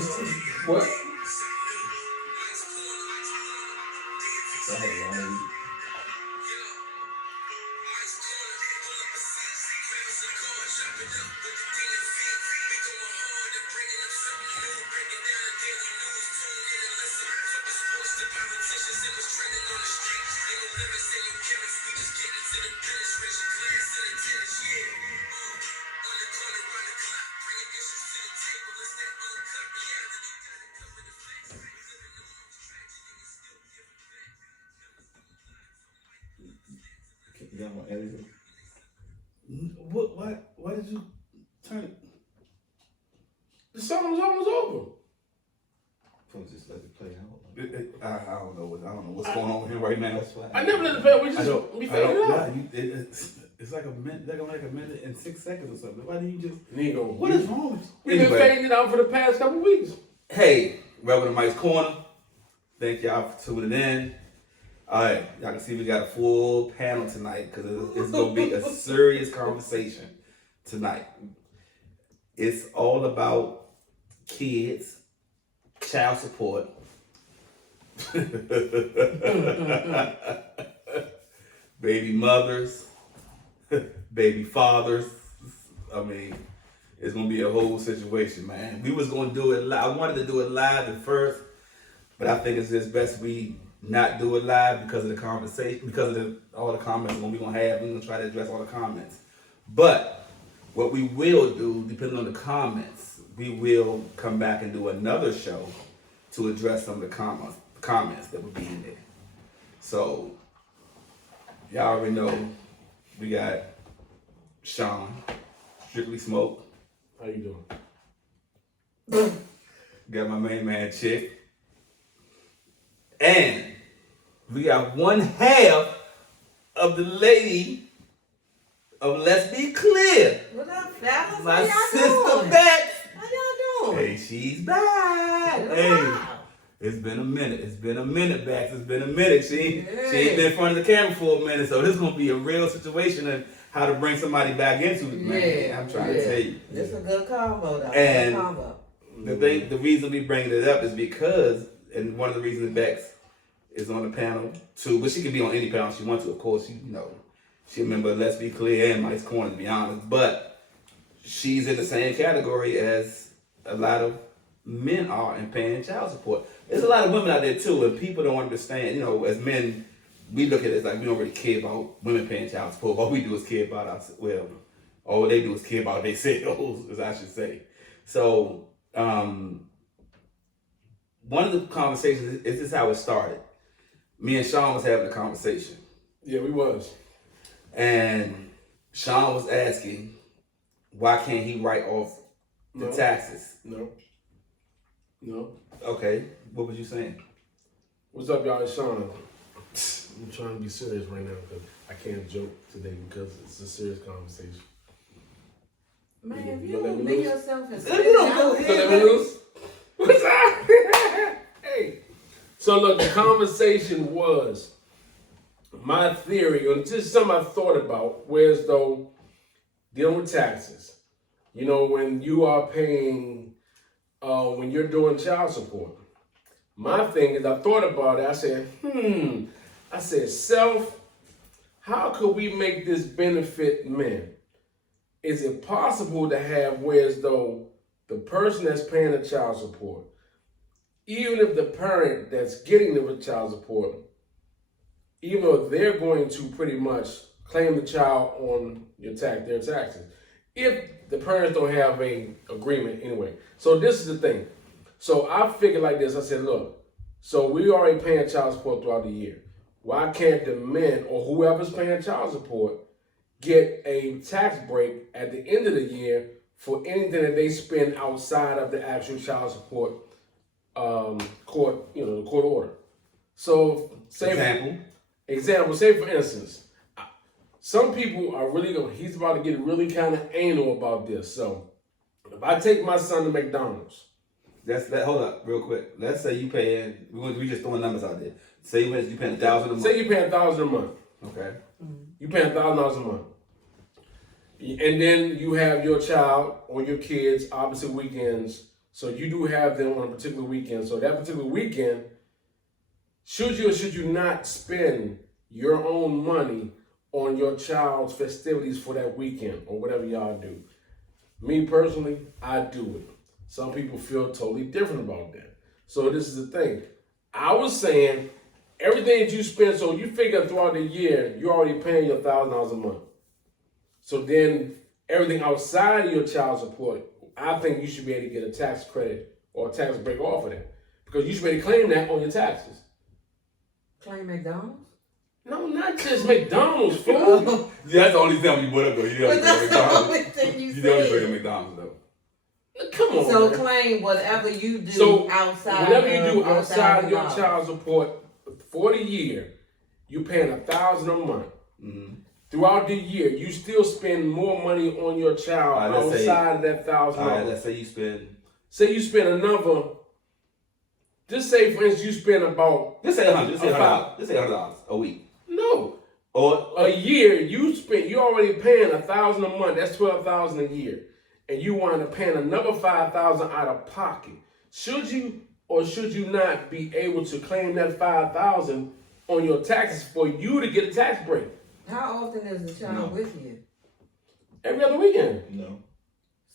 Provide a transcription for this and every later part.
What? Go ahead, man. You got my editor? Why did you turn it? The song was almost over. Just let it play out. I don't know what's going on here right now. That's fine. I never let it play. We I figured it don't. out. It's like a minute and 6 seconds or something. Why do you just? Nigga, What is wrong with you? We've been fading it out for the past couple weeks. Hey, Reverend Mike's Corner. Thank y'all for tuning in. All right, y'all can see we got a full panel tonight because it's going to be a serious conversation tonight. It's all about kids, child support, baby mothers, baby fathers. I mean, it's going to be a whole situation, man. We was going to do it live. I wanted to do it live at first, but I think it's just best we not do it live because of the conversation, because of all the comments we're going to have. We're going to try to address all the comments. But what we will do, depending on the comments, we will come back and do another show to address some of the comments that will be in there. So, y'all already know we got Sean, Strictly Smoke. How you doing? Got my main man Chick. And we got one half of the lady of Let's Be Clear. What up, fellas? My How sister y'all doing? Bex. How y'all doing? Hey, she's back. Wow. Hey, it's been a minute. It's been a minute, Bex. It's been a minute. She ain't been in front of the camera for a minute, so this is gonna be a real situation and how to bring somebody back into it, man. Yeah, I'm trying to tell you. It's a good combo, though. And good combo. the reason we bringing it up is because, and one of the reasons Bex is on the panel too, but she can be on any panel she wants to, of course. She a member of Let's Be Clear and Mike's Corner, to be honest, but she's in the same category as a lot of men are in paying child support. There's a lot of women out there too, and people don't understand. As men, we look at it as like we don't really care about women paying child support. All we do is care about us. Well, all they do is care about themselves, as I should say. So, one of the conversations, this is how it started. Me and Sean was having a conversation. Yeah, we was. And Sean was asking, why can't he write off the taxes? No. Okay, what was you saying? What's up, y'all? It's Sean. I'm trying to be serious right now because I can't joke today because it's a serious conversation. Man, if You you let don't me be loose? yourself and You don't go So let me loose. What's up? Hey. So look, the conversation was my theory, or just something I thought about, whereas though dealing with taxes, when you are paying, when you're doing child support, my thing is I thought about it. I said, self, how could we make this benefit men? Is it possible to have whereas though the person that's paying the child support, even if the parent that's getting the child support, even though they're going to pretty much claim the child on their taxes, if the parents don't have a agreement anyway. So this is the thing. So I figured like this. I said, look, so we already paying child support throughout the year. Why can't the men or whoever's paying child support get a tax break at the end of the year for anything that they spend outside of the actual child support court, the court order? So say say for instance, some people are really he's about to get really kind of anal about this. So if I take my son to McDonald's, Hold up, real quick. Let's say you paying. We just throwing numbers out there. Say you paying $1,000 a month. Say you paying $1,000 a month. Okay. You paying $1,000 a month, and then you have your child or your kids, obviously weekends, So you do have them on a particular weekend. So that particular weekend, should you or should you not spend your own money on your child's festivities for that weekend or whatever y'all do? Me personally, I do it. Some people feel totally different about that. So this is the thing. I was saying everything that you spend, so you figure throughout the year, you're already paying your $1,000 a month. So then everything outside of your child support, I think you should be able to get a tax credit or a tax break off of that. Because you should be able to claim that on your taxes. Claim McDonald's? No, not just McDonald's food. Yeah, that's the only thing you put up though. You But don't that's bring the McDonald's. only thing you You don't bring said. McDonald's though. Come on. So man. claim whatever you do So outside whatever of you do outside of your $1,000. child support for the year, you paying $1,000 a month. Mm-hmm. Throughout the year, you still spend more money on your child All right, let's say- outside of that $1,000. All right, let's say you spend. Say you spend another. Just say, for instance, you spend about Let's say $100. Let's say $100. Let's say $100 a week. no Or a year. You already paying $1,000 a month. That's $12,000 a year, and you wind up paying another $5,000 out of pocket. Should you or should you not be able to claim that $5,000 on your taxes for you to get a tax break How often is the child No. with you? every other weekend? No.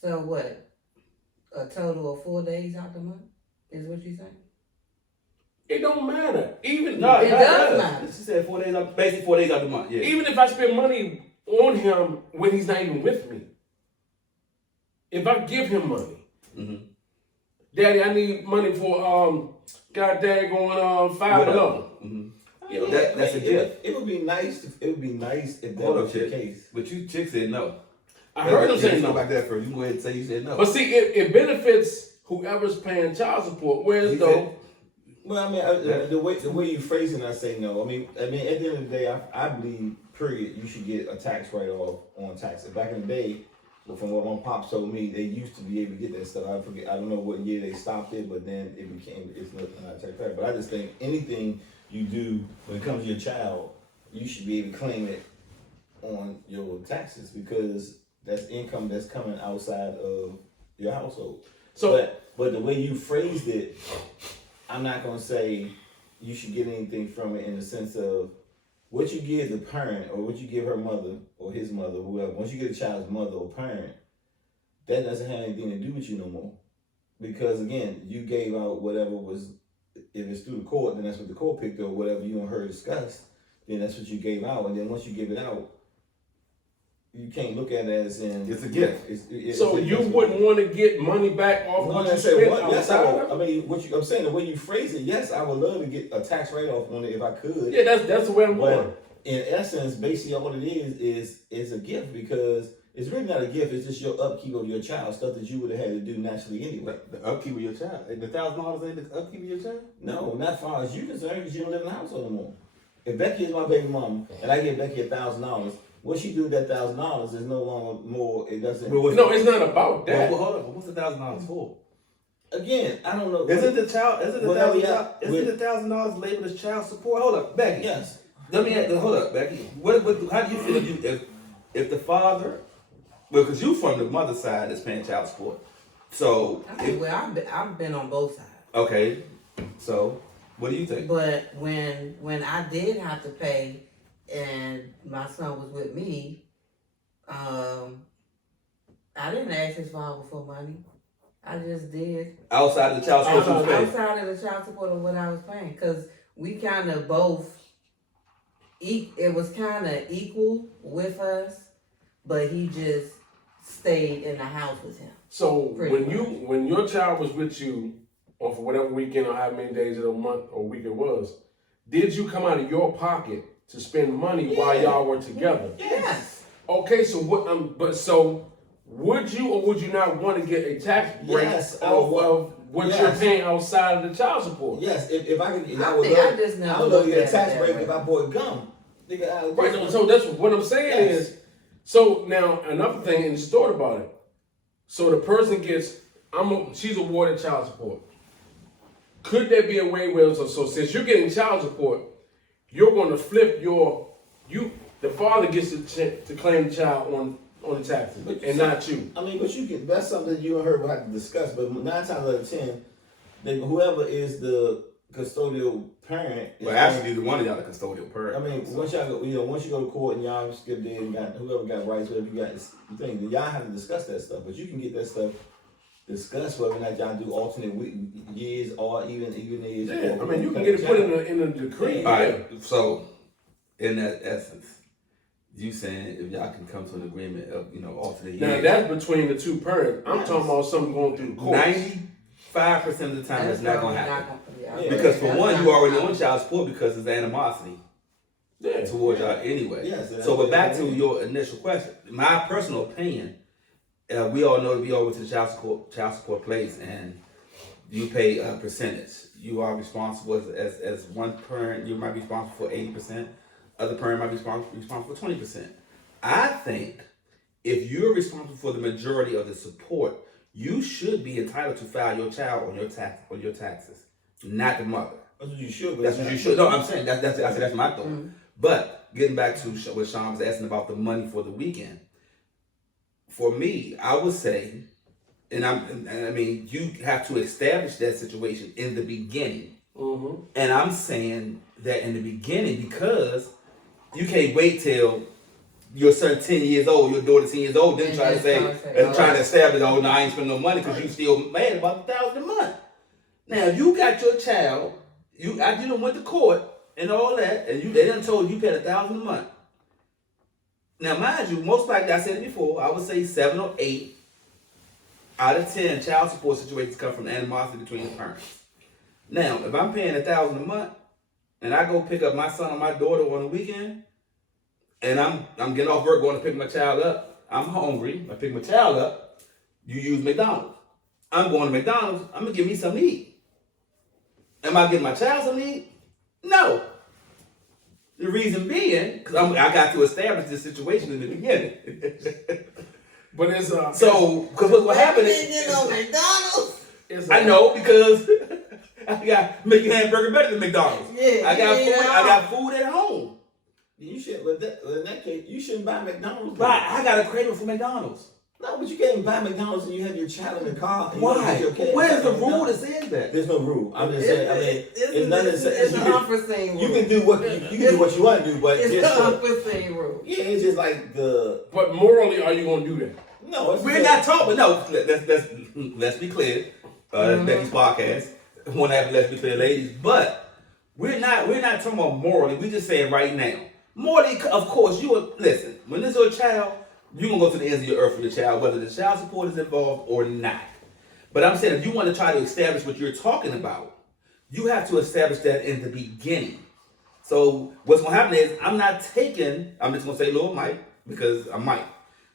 So what? A total of 4 days out the month is what you saying? It don't matter. Even no, It does matter. She said 4 days out, basically 4 days out the month. Yeah. even if I spend money on him when he's not even with me, if I give him money, Mm-hmm. Daddy, I need money for God dang going $5 below. Mm-hmm. You know, That's a gift. It would be nice. It would be nice if that Hold up, was the chick. case. But you chick said no. I heard him say Let's go no. back there first. You can go ahead and say you said no. But see, it benefits whoever's paying child support. Whereas He though, Well, I mean, the way you phrase it, I say no. I mean, at the end of the day, I believe, period, you should get a tax write-off on taxes. Back in the day, from what my pops told me, they used to be able to get that stuff. I forget, I don't know what year they stopped it, but then it's not tax credit. But I just think anything you do when it comes to your child, you should be able to claim it on your taxes because that's income that's coming outside of your household. so But the way you phrased it, I'm not gonna say you should get anything from it in the sense of what you give the parent or what you give her mother or his mother, whoever. Once you get a child's mother or parent, that doesn't have anything to do with you no more. Because again, you gave out whatever was, if it's through the court, then that's what the court picked up. Whatever you and her discussed, then that's what you gave out. And then once you give it out, you can't look at it as in It's a gift. so you wouldn't want to get money back off what you spent yes, I outside. would. I mean, I'm saying the way you phrase it, yes, I would love to get a tax write-off on it if I could. Yeah, that's the way I'm going. But in essence, basically all it is a gift because it's really not a gift. It's just your upkeep of your child, stuff that you would have had to do naturally anyway. The upkeep of your child. The $1,000 ain't the upkeep of your child? No, not as far as you're concerned because you don't live in the household anymore. If Becky is my baby mama and I give Becky $1,000, what she do with that $1,000 is no longer more. It doesn't. No, it's not about that. Well, hold on. What's the $1,000 for? Again, I don't know. Isn't the child? Isn't the Whatever, $1,000? yeah. Isn't the $1,000 labeled as child support? Hold up, Becky. Yes. Hold up, Becky. What? How do you feel if the father? Well, because you from the mother side that's paying child support. So I mean, well, I've been on both sides. okay. So what do you think? But when I did have to pay, and my son was with me, I didn't ask his father for money. I just did. Outside of the child support you pay. Outside of the child support of what I was paying, because we kind of both. It was kind of equal with us, but he just stayed in the house with him. So Pretty when your child was with you, or for whatever weekend or how many days of the month or week it was, did you come out of your pocket to spend money while y'all were together? Yes. Okay, so would you or would you not want to get a tax break Yes, off of what yes. you're paying outside of the child support? Yes, if I could, I think I just never I would love to looked get a at it tax that break way. if I bought gum. Nigga, Right, so that's what I'm saying Yes. is, so now another thing, and just thought about it. So the person gets, she's awarded child support. Could there be a way where, so since you're getting child support, you're going to flip the father gets to claim the child on the taxes, But and not you. I mean, but you can. That's something you and her will have to discuss. But 9 times out of 10, then whoever is the custodial parent. Is Well, actually, neither one of y'all the custodial parent. I mean, once y'all go, once you go to court and y'all skip there and got whoever got rights, whatever you got, the thing, then y'all have to discuss that stuff. But you can get that stuff discussed whether or not y'all do alternate years or even years. Yeah, I mean, you can get it put in a decree. All right. So, in that essence, you saying if y'all can come to an agreement of alternate Now years. that's between the two parents. I'm Yes. talking about something going through the courts. 95% of the time, it's not gonna happen. Yeah. Because for That's one, not you already gonna on child support because it's animosity Yeah. towards y'all anyway. Yes, So, but back to your initial question. My personal opinion, we all know we all went to the child support place, and you pay a percentage. You are responsible as one parent. You might be responsible for 80%. Other parent might be responsible for 20%. I think if you're responsible for the majority of the support, you should be entitled to file your child on your taxes, not the mother. That's what you should. But That's what you should. No, I'm saying that's my thought. Mm. But getting back to what Sean was asking about the money for the weekend, for me, I would say, and I mean, you have to establish that situation in the beginning. Mm-hmm. And I'm saying that in the beginning because you can't wait till your son 10 years old, your daughter 10 years old, then And try to then try to oh. establish, oh, no, I ain't spending no money because you still mad about $1,000 a month. Now, you got your child, after you done went to court and all that, and they done told you paid $1,000 a month. Now, mind you, most likely, I said it before, I would say 7 or 8 out of 10 child support situations come from animosity between the parents. Now, if I'm paying $1,000 a month, and I go pick up my son or my daughter on the weekend, and I'm getting off work going to pick my child up, I'm hungry, I pick my child up, you use McDonald's. I'm going to McDonald's, I'm going to give me something to eat. Am I getting my child something to eat? No. The reason being, because I got to establish this situation in the beginning. But it's So, because what happened is, McDonald's. I know because I got make your hamburger better than McDonald's. Yeah, I got yeah. food. I got food at home. You should, but in that case, you shouldn't buy McDonald's. Right, I got a craving for McDonald's. No, but you can't buy McDonald's and you have your child in the car. And Why? You your Where's the cash. rule that says that? There's no rule. I'm just saying. I mean, it's nothing. It's an unforeseen rule. You can do what you can do what you want to do, but It's just an unforeseen rule. yeah, it's just like the But morally, are you gonna do that? no. It's We're not talking. No, let's be clear. That's Becky's podcast. One after let's be clear, ladies. But we're not talking about morally. We just saying right now. Morally, of course, you will listen. When there's your child, you're gonna go to the ends of your earth for the child, whether the child support is involved or not. But I'm saying if you want to try to establish what you're talking about, you have to establish that in the beginning. So what's gonna happen is I'm just gonna say Lil Mike because I might.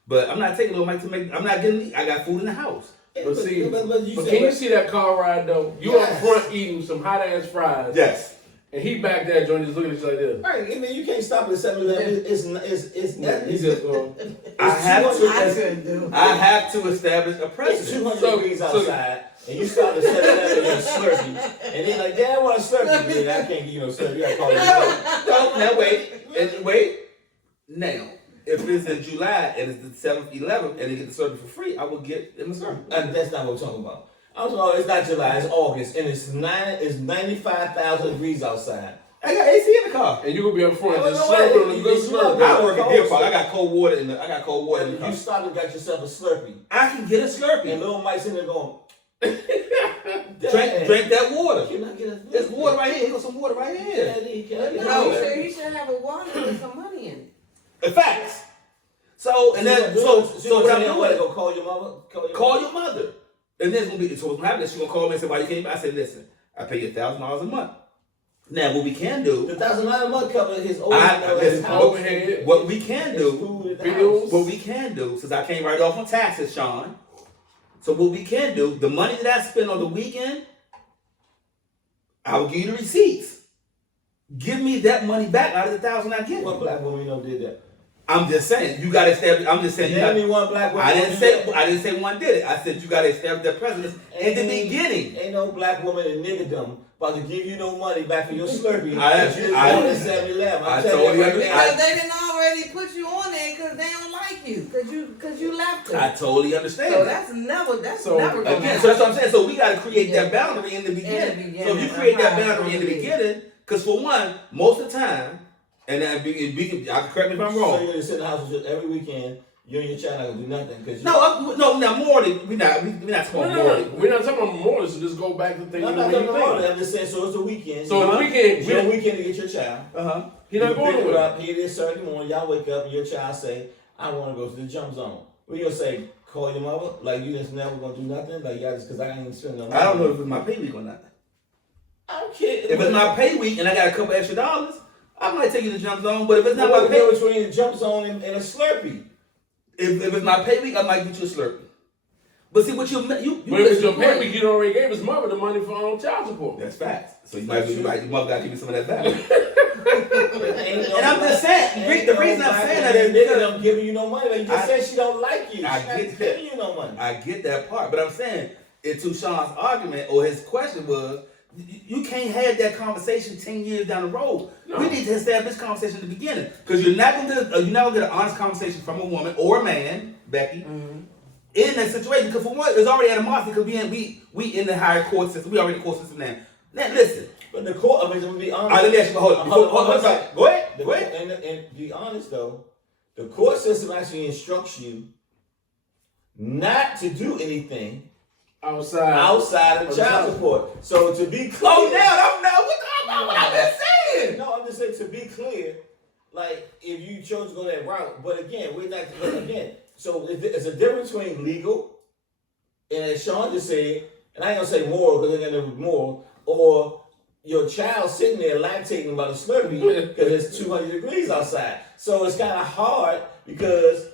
But I'm not taking Lil Mike I got food in the house. But see, but but can you see that car ride though? You Yes. up front eating some hot ass fries. Yes. And he back there joint just looking at you like this. right? I mean, you can't stop at 7-Eleven. He just going. I have to establish a It's precedent. 200 degrees outside, and you stop at 7-Eleven and get a Slurpee, and they're like, "Dad, I want a Slurpee." Then I can't give you no Slurpee. You gotta call me. No, now wait. Now, if it's in July and it's the 7th, 11th, and they get the Slurpee for free, I will get them a Slurpee. And that's not what we're talking about. I'm talking about it's not July, it's August, and it's 95,000 degrees outside. I got AC in the car. And you gonna be up front No, just no, slurping on wait. a good You slurp. know- I work at Deer Park. I got cold water in the car. You stopped and got yourself a Slurpee, I can get a and Slurpee. little Mike's in there going, Drink that water. Can I get a There's water right here. Here's some water right here. No, he should have a water with some money in it. The facts. So and then so what I'm doing? Go call your mama. Call your mother. And then it's gonna be so what's gonna happen is she's gonna call me and say, why you came back? I said, listen, I pay you $1,000 a month. Now what we can do, The $1,000 a month cover his listen, overhead, what we can his do, food at the bills. house. what we can do, since I came right off on taxes, Sean. So what we can do, the money that I spend on the weekend, I will give you the receipts. Give me that money back out of the $1,000 I get. What black woman did that? I'm just saying, you gotta establish. I'm just saying, you Name gotta, me one black woman. I who didn't did say I didn't say one did it. I said you gotta establish that precedence in the Ain't- beginning. Ain't no black woman in niggerdom about to give you no money back for your Slurpee. I- that you I- bought at 7-Eleven. I I'm telling totally you right agree. now. Because they didn't already put you on there because they don't like you. Because you left them. I totally understand. So that. that's never So, gonna Again, happen. so that's what I'm saying. So we got to create Yeah. that boundary in the beginning. beginning. So if you create that That's how boundary in it's the gonna be. beginning, because for one, most of the time, and I correct me if I'm So wrong. you're gonna sit in the house with every weekend. You and your child not gonna do nothing because No, now morally, we're not talking about morally. We're not talking about more. So just go back to thinking I'm the not way talking you about think. it. I'm just saying. So it's the weekend. So the weekend, It's your weekend to get your child. he not You going pick with it it. up. Here it is Saturday morning. Y'all wake up and your child say, "I want to go to the jump zone." What you gonna say? Call your mother? Like you just never gonna do nothing? Like y'all just because I ain't even spend no money. I don't know if it's my pay week or not. I don't care. If it's my pay week and I got a couple extra dollars, I might take you to Jump Zone. But if it's not what's my the pay difference between a jump zone and a Slurpee? if it's my pay week, I might get you a Slurpee. But see what you But if it's your pay week, you done already gave his mother the money for child support. That's facts. So you might your mother got to give me some of that back. And I'm just saying, the reason I'm saying that is because I'm giving you no money. Like you just said, she don't like you. I She's not get that. giving you no money. I get that part, but I'm saying, to Sean's argument or his question was, you can't have that conversation 10 years down the road. No. We need to establish conversation in the beginning because you're not gonna get an honest conversation from a woman or a man, Becky, in that situation. Because for one, there's already animosity because we in the higher court system. We already in the court system now. Now listen. But the court, I mean, to be honest. All right, let me ask you. Hold on. Hold on. Go ahead. Go ahead. And to be honest though, the court system actually instructs you not to do anything outside of child support. So to be clear, What I've been saying. no, I'm just saying to be clear, like if you chose to go that route, but again, we're not again. So it's a difference between legal and as Sean just said, and I ain't gonna say moral because they're gonna be moral, or your child sitting there lactating about a Slurpee because it's 200 degrees outside. So it's kind of hard because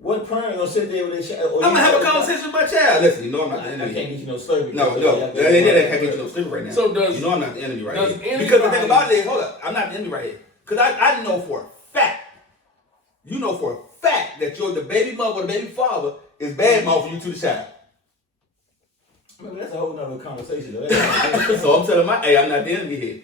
what parent gonna sit there with their child? I'm gonna have a conversation with my child. Listen, you know I'm not the I enemy. can't get you no Slurpee. No, because no, y'all they can't get you no sleep right now. So does- you know I'm not the enemy right does here. Because the thing anybody- about it is, hold up, I'm not the enemy right here. Because I know for a fact, you know for a fact that the baby mother or the baby father is bad mouthing you to the child. I mean, that's a whole nother conversation. Though. So I'm telling I'm not the enemy here.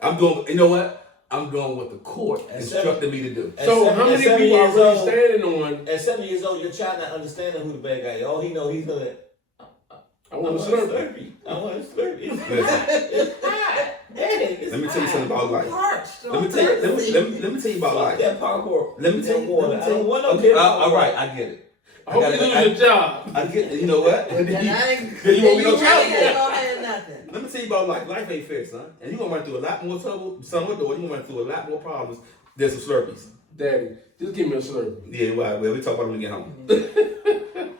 I'm doing, you know what? I'm doing what the court instructed me to do. At So seven- how at many 7 people are years really old- standing on? At 7 years old, your child not understanding who the bad guy is. All he know, he's gonna. I want to Slurpee. I want a Slurpee. It's Listen. hot. It's hot. Dang, it's Let me tell you hot. something about life. Parched. Let me tell you about Fuck life. that parkour. Let me tell you. water. Let me I tell don't you. want no Okay, kid all parkour. right, I get it. I hope you lose your job. I get it. You know what? Then Then you you won't be no really child ain't support. gonna have nothing. Let me tell you about life. Life ain't fair, son. And you're gonna run through a lot more trouble. Son, you're gonna run through a lot more problems than some Slurpees. Daddy, just give me a Slurpee. Yeah, well, we talk about them when we get home.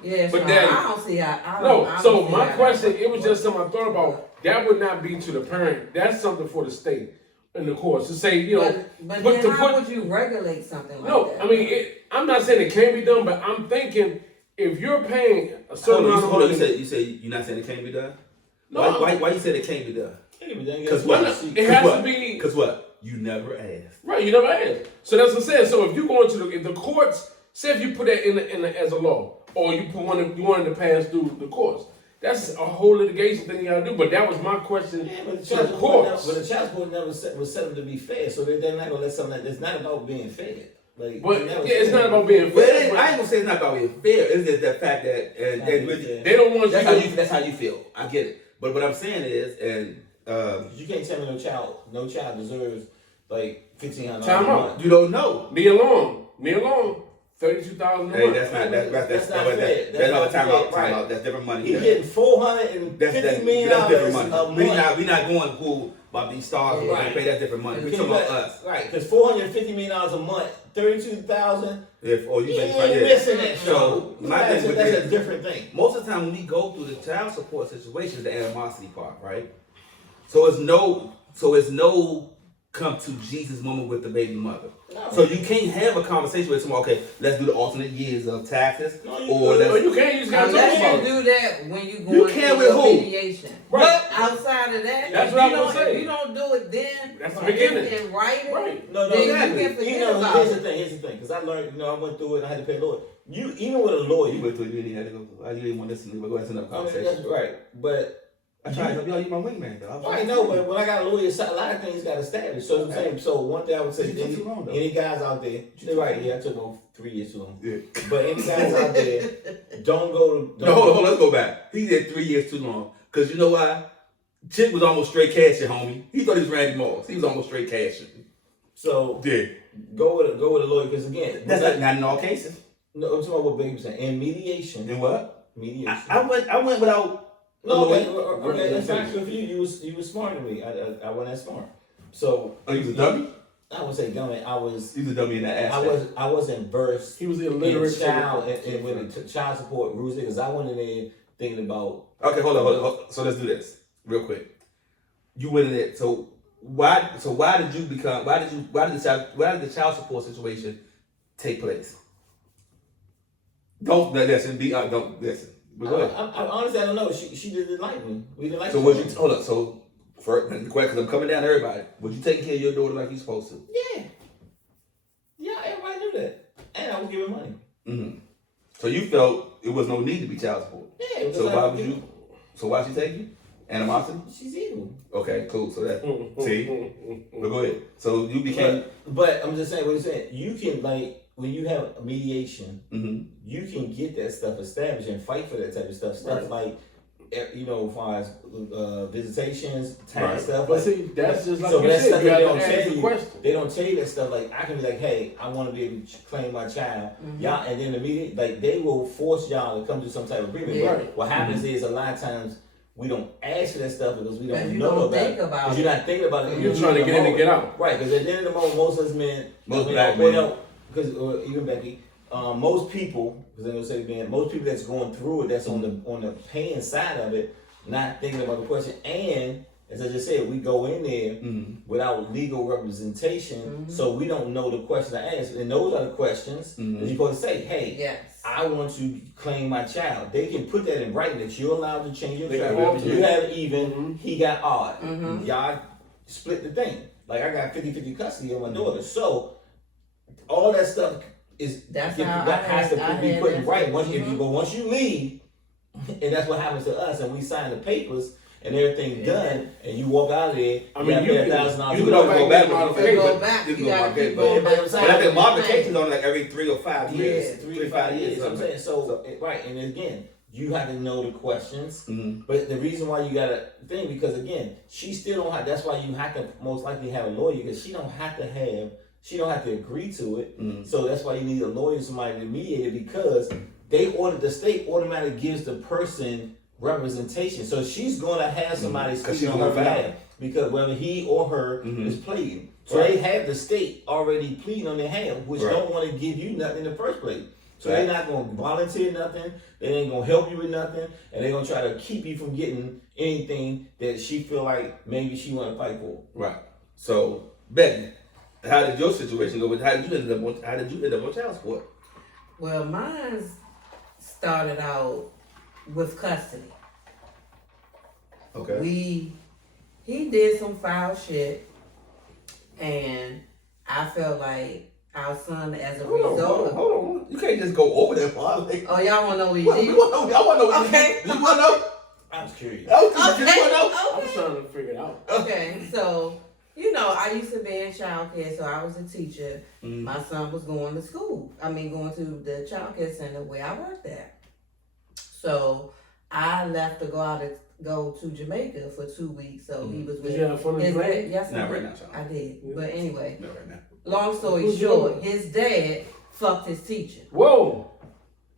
Yeah, But Sean, Daddy- I don't see how. I No, don't so see my how question, that it was works. just something I thought about. That would not be to the parent. That's something for the state and the courts to say, you know. But but then to how put- would you regulate something like No, that? I mean, I'm not saying it can't be done, but I'm thinking if you're paying a certain amount of Hold on. money. You say you're not saying it can't be done? No, Why you said it can't be done? Because Why what? not? It has to be Because what? You never asked. right. You never asked, so that's what I'm saying. So if you go into if the courts, say if you put that in the as a law, or you wanted to pass through the courts, that's a whole litigation thing you gotta do. But that was my question Yeah, but the to child the support courts. but the child support never was set up to be fair, so they're not gonna let something like it's not about being fair. Like, But they never yeah, it's said not that. about being Well, fair. I ain't gonna say it's not about being fair. It's just the fact that They don't want that's you. that's how you feel. I get it. But what I'm saying is, and You can't tell me no child deserves like $1,500 Time a out. month. you don't know. Me alone, $32,000 a Hey, month. that's not That's not fair. that's That's not not time fair, out. Time right. out. That's different money. He's getting $450 million That's different a money. month. We not going cool about these stars. Right. They pay that different money. We Can talking you about let- us. Right, because $450 million a month, 32,000. If or You you ain't make missing that. So So my that's, thing with that's this- a different thing. Most of the time when we go through the child support situation, the animosity part, right? So it's no come to Jesus moment with the baby mother. No. So you can't have a conversation with someone, okay, let's do the alternate years of taxes. No, you Or could. Or let's you can't. You just gotta talk Unless about you it. do that when you go You into can with your who? mediation. Right. But outside of that, That's if what you I'm gonna don't- say. if you don't do it then, That's the in- beginning. in writing, Right. No, then you exactly. can forget You know, about here's it. the thing. Here's the thing. Because I learned, I went through it and I had to pay a lawyer. You even with a lawyer, you went through it, you didn't have to go. You didn't want to listen. But go ahead to another I mean, conversation. that's right. But I tried to help y'all. You my wingman, though. I know, but when I got a lawyer, a lot of things got established. So I'm saying, so one thing I would say, You took too long, though. any guys out there, you're right, yeah, I took over 3 years too long. Yeah. But any guys out there, don't go to. No, hold on, let's go back. He did 3 years too long. Because you know why? Chick was almost straight cashing, homie. He thought he was Randy Moss. He was almost straight cashing. So Yeah. go with a lawyer, because again, That's not in all cases. no, I'm talking about what Baby said. In mediation, And what? mediation. I went without. No, a okay, lawyer. okay, that's not good for you. You was smarter than me. I wasn't that smart. So Oh, you was a dummy? I would say dummy. I was. He was a dummy in that aspect. I wasn't versed He was in illiterate. child and with the child support rules, because I went in there thinking about. Okay, hold on. So let's do this real quick. You went in it. So why did the child support situation take place? Don't listen. Don't listen. But go ahead. I honestly, I don't know. She didn't like me. We didn't like. So each was other. you hold up? So for the question, because I'm coming down to everybody. Was you taking care of your daughter like you supposed to? Yeah, everybody knew that, and I was giving money. Mm-hmm. So you felt it was no need to be child support. Yeah. It was So like, why would you? So why she take you? Animosity. She's evil. Okay, cool. So that see. But go ahead. So you became. But I'm just saying what you're saying. You can, like, when you have a mediation, Mm-hmm. you can get that stuff established and fight for that type of stuff. Stuff Right. like, you know, as far as visitations, tax Right. stuff. But Like, see, that's just like so you that said. stuff You that have they to don't ask tell the you. question. They don't tell you that stuff. Like, I can be like, hey, I want to be able to claim my child. Y'all, and then immediately, like, they will force y'all to come to some type of agreement. Yeah. But what happens is, a lot of times, we don't ask for that stuff because we Because don't you know don't about think it. about Because it. you're not thinking about it. You're trying to get in and get out. Right, because at the end of the moment, most of us men, Most black men. because even Becky, most people, because I'm gonna say it again, most people that's going through it, that's on the paying side of it, not thinking about the question. And as I just said, we go in there Mm-hmm. without legal representation, so we don't know the question to ask. And those are the questions that you're supposed to say. Hey, Yes. I want to claim my child. They can put that in writing that you're allowed to change your They child. can alter You it. have even, he got odd. Y'all split the thing. Like, I got 50-50 custody of my daughter. So all that stuff is That's that how has I to be had put in that writing. too. Once if you but once you leave, and that's what happens to us, and we sign the papers and everything done, and you walk out of there, I mean, you you pay can- $1,000. You can always go back. Modification. Go back. You You can go gotta back. keep But going back. but I think modifications on like every 3 or 5 Yeah, years. 3 to 5 years. I'm saying So- right, and again, you have to know the questions. Mhm. But the reason why you gotta think, because again, she still don't have. That's why you have to most likely have a lawyer, because she don't have to agree to it. Mhm. So that's why you need a lawyer, somebody to mediate it, because the state automatically gives the person representation. So she's gonna have somebody 'Cause speaking she's on her gonna file. behalf, because whether he or her Mhm. is pleading. So Right. they have the state already pleading on their behalf, which Right. don't want to give you nothing in the first place. So Right. they're not gonna volunteer nothing. They ain't gonna help you with nothing, and they're gonna try to keep you from getting anything that she feel like maybe she want to fight for. Right. So Becky, how did your situation go? How did you end up on child support? Well, mine started out with custody. Okay. He did some foul shit, and I felt like our son, as a result of, Hold on. You can't just go over that far. Like, oh, y'all wanna know what he I did? want to know what Okay. you want to know. I was curious. Okay. Just want to know. I was trying to figure it out. Okay, so I used to be in childcare, so I was a teacher. Mhm. My son was going to school. Going to the childcare center where I worked at. So I left to go to Jamaica for 2 weeks. So he was with Did you have fun in his Jamaica? dad. Yes, Not I right did. now, child. I did. Yeah. But anyway, No, right now. long story Who's short, yours? his dad fucked his teacher. Whoa.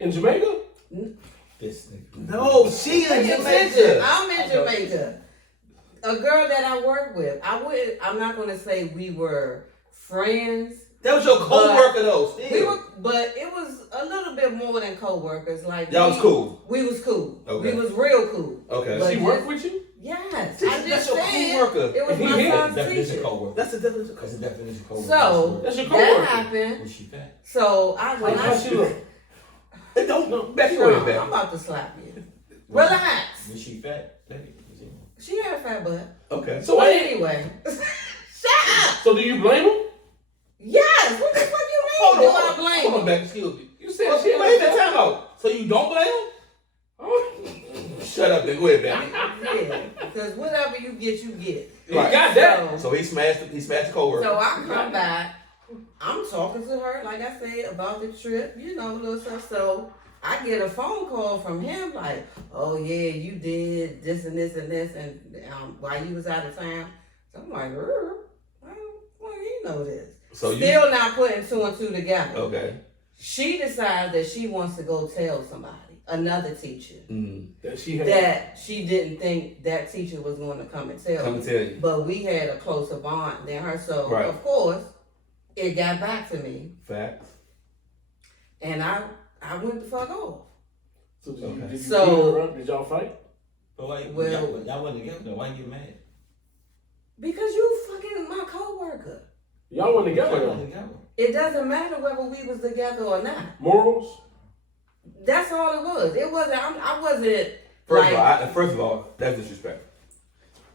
In Jamaica? This nigga. No, she in Pay attention. Jamaica. I'm in Jamaica. A girl that I work with. I'm not gonna say we were friends. That was your co-worker though. Still. But it was a little bit more than co-workers. Like Y'all was cool. We was cool. Okay. We was real cool. Okay. But She worked with you? Yes. That's I just your said co-worker. it was He my hit. son's Definition teacher. co-worker. That's the definition. That's the definition of co-worker. So That's your that co-worker. happened. Was she fat? So when How she look? It don't know. Becky, No, wait a I'm minute. about to slap you. Relax. Was she fat? Betty, was she? She had a fat butt. Okay. So But wait. anyway. Shut up. So do you blame him? Yes. What the fuck you mean? Hold Do on. I blame Hold on, him? Becky. Excuse me. You said Well, she wait had that time out. So you don't blame him? Oh. Shut up and go ahead, Becky. Yeah, because whatever you get, you get. You got that. So he smashed the coworker. So I come back, I'm talking to her, like I said, about the trip, little stuff. So I get a phone call from him like, oh yeah, you did this and this and this, and while you was out of town. So I'm like, well, you know this. So Still not putting two and two together. Okay. She decides that she wants to go tell somebody, another teacher, That she had. that she didn't think that teacher was going to come and tell Come me. and tell you. But we had a closer bond than her, so Right. of course it got back to me, Facts. and I went the fuck off. So did Okay. you So- beat her up? Did y'all fight? But why, Well- y'all wasn't together though. Why you get mad? Because you fucking my coworker. Y'all wasn't Y'all together. wasn't together. It doesn't matter whether we was together or not. Morals? That's all it was. It wasn't. I wasn't First like of all, that's disrespectful.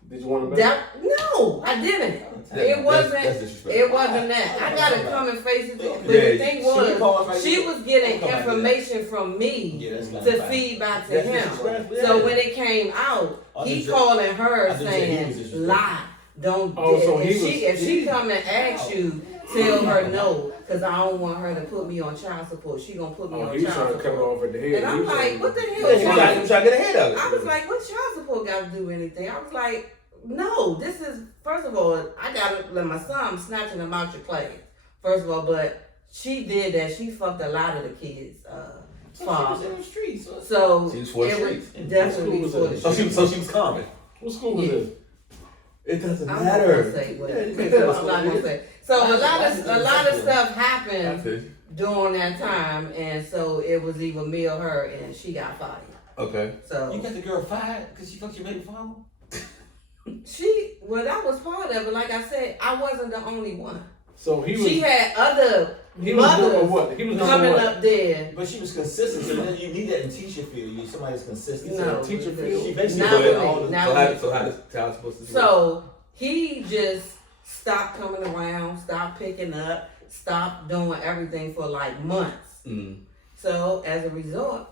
Did you want to back? that. No, I didn't. It wasn't. That's disrespectful. It wasn't that. I gotta come and face it. But Yeah, the thing was, she was getting Come back to that. information from me Yeah, that's not to fine. feed back to That's him. disrespectful. So Yeah. when it came out, I he just- calling her I just said he was saying, disrespectful. lie. Don't Oh, so if he she was- if she come and ask you, tell her no, because I don't want her to put me on child support. She gonna put me Oh, on he was child trying to cut it support. off at the head. And I'm He was like, trying- what the hell? Yeah, I'm trying to get ahead of it. I was like, what child support got to do anything? I was like, no, this is, first of all, I got to let my son, I'm snatching them out your class. First of all, but she did that. She fucked a lot of the kids' She was father. in the streets. So She was for the it streets. was definitely What for school the was streets. So she was common. What school was Yeah. this? It doesn't I'm not matter. gonna say what. Yeah, you I'm can tell us not what it gonna is. say. So a lot of stuff happened That's it. during that time, and so it was either me or her, and she got fired. Okay. So You got the girl fired because she fucked your baby father? well, that was part of it. Like I said, I wasn't the only one. So he was. She had other He was doing mothers what? He was doing coming what? up there. But she was consistent. So then you need that in teacher field. You need somebody that's consistent. No, teacher because- field. She basically not put with it all me, the- not So with me. how does child supposed to do it? So he just stopped coming around, stopped picking up, stopped doing everything for like months. Mm, So as a result,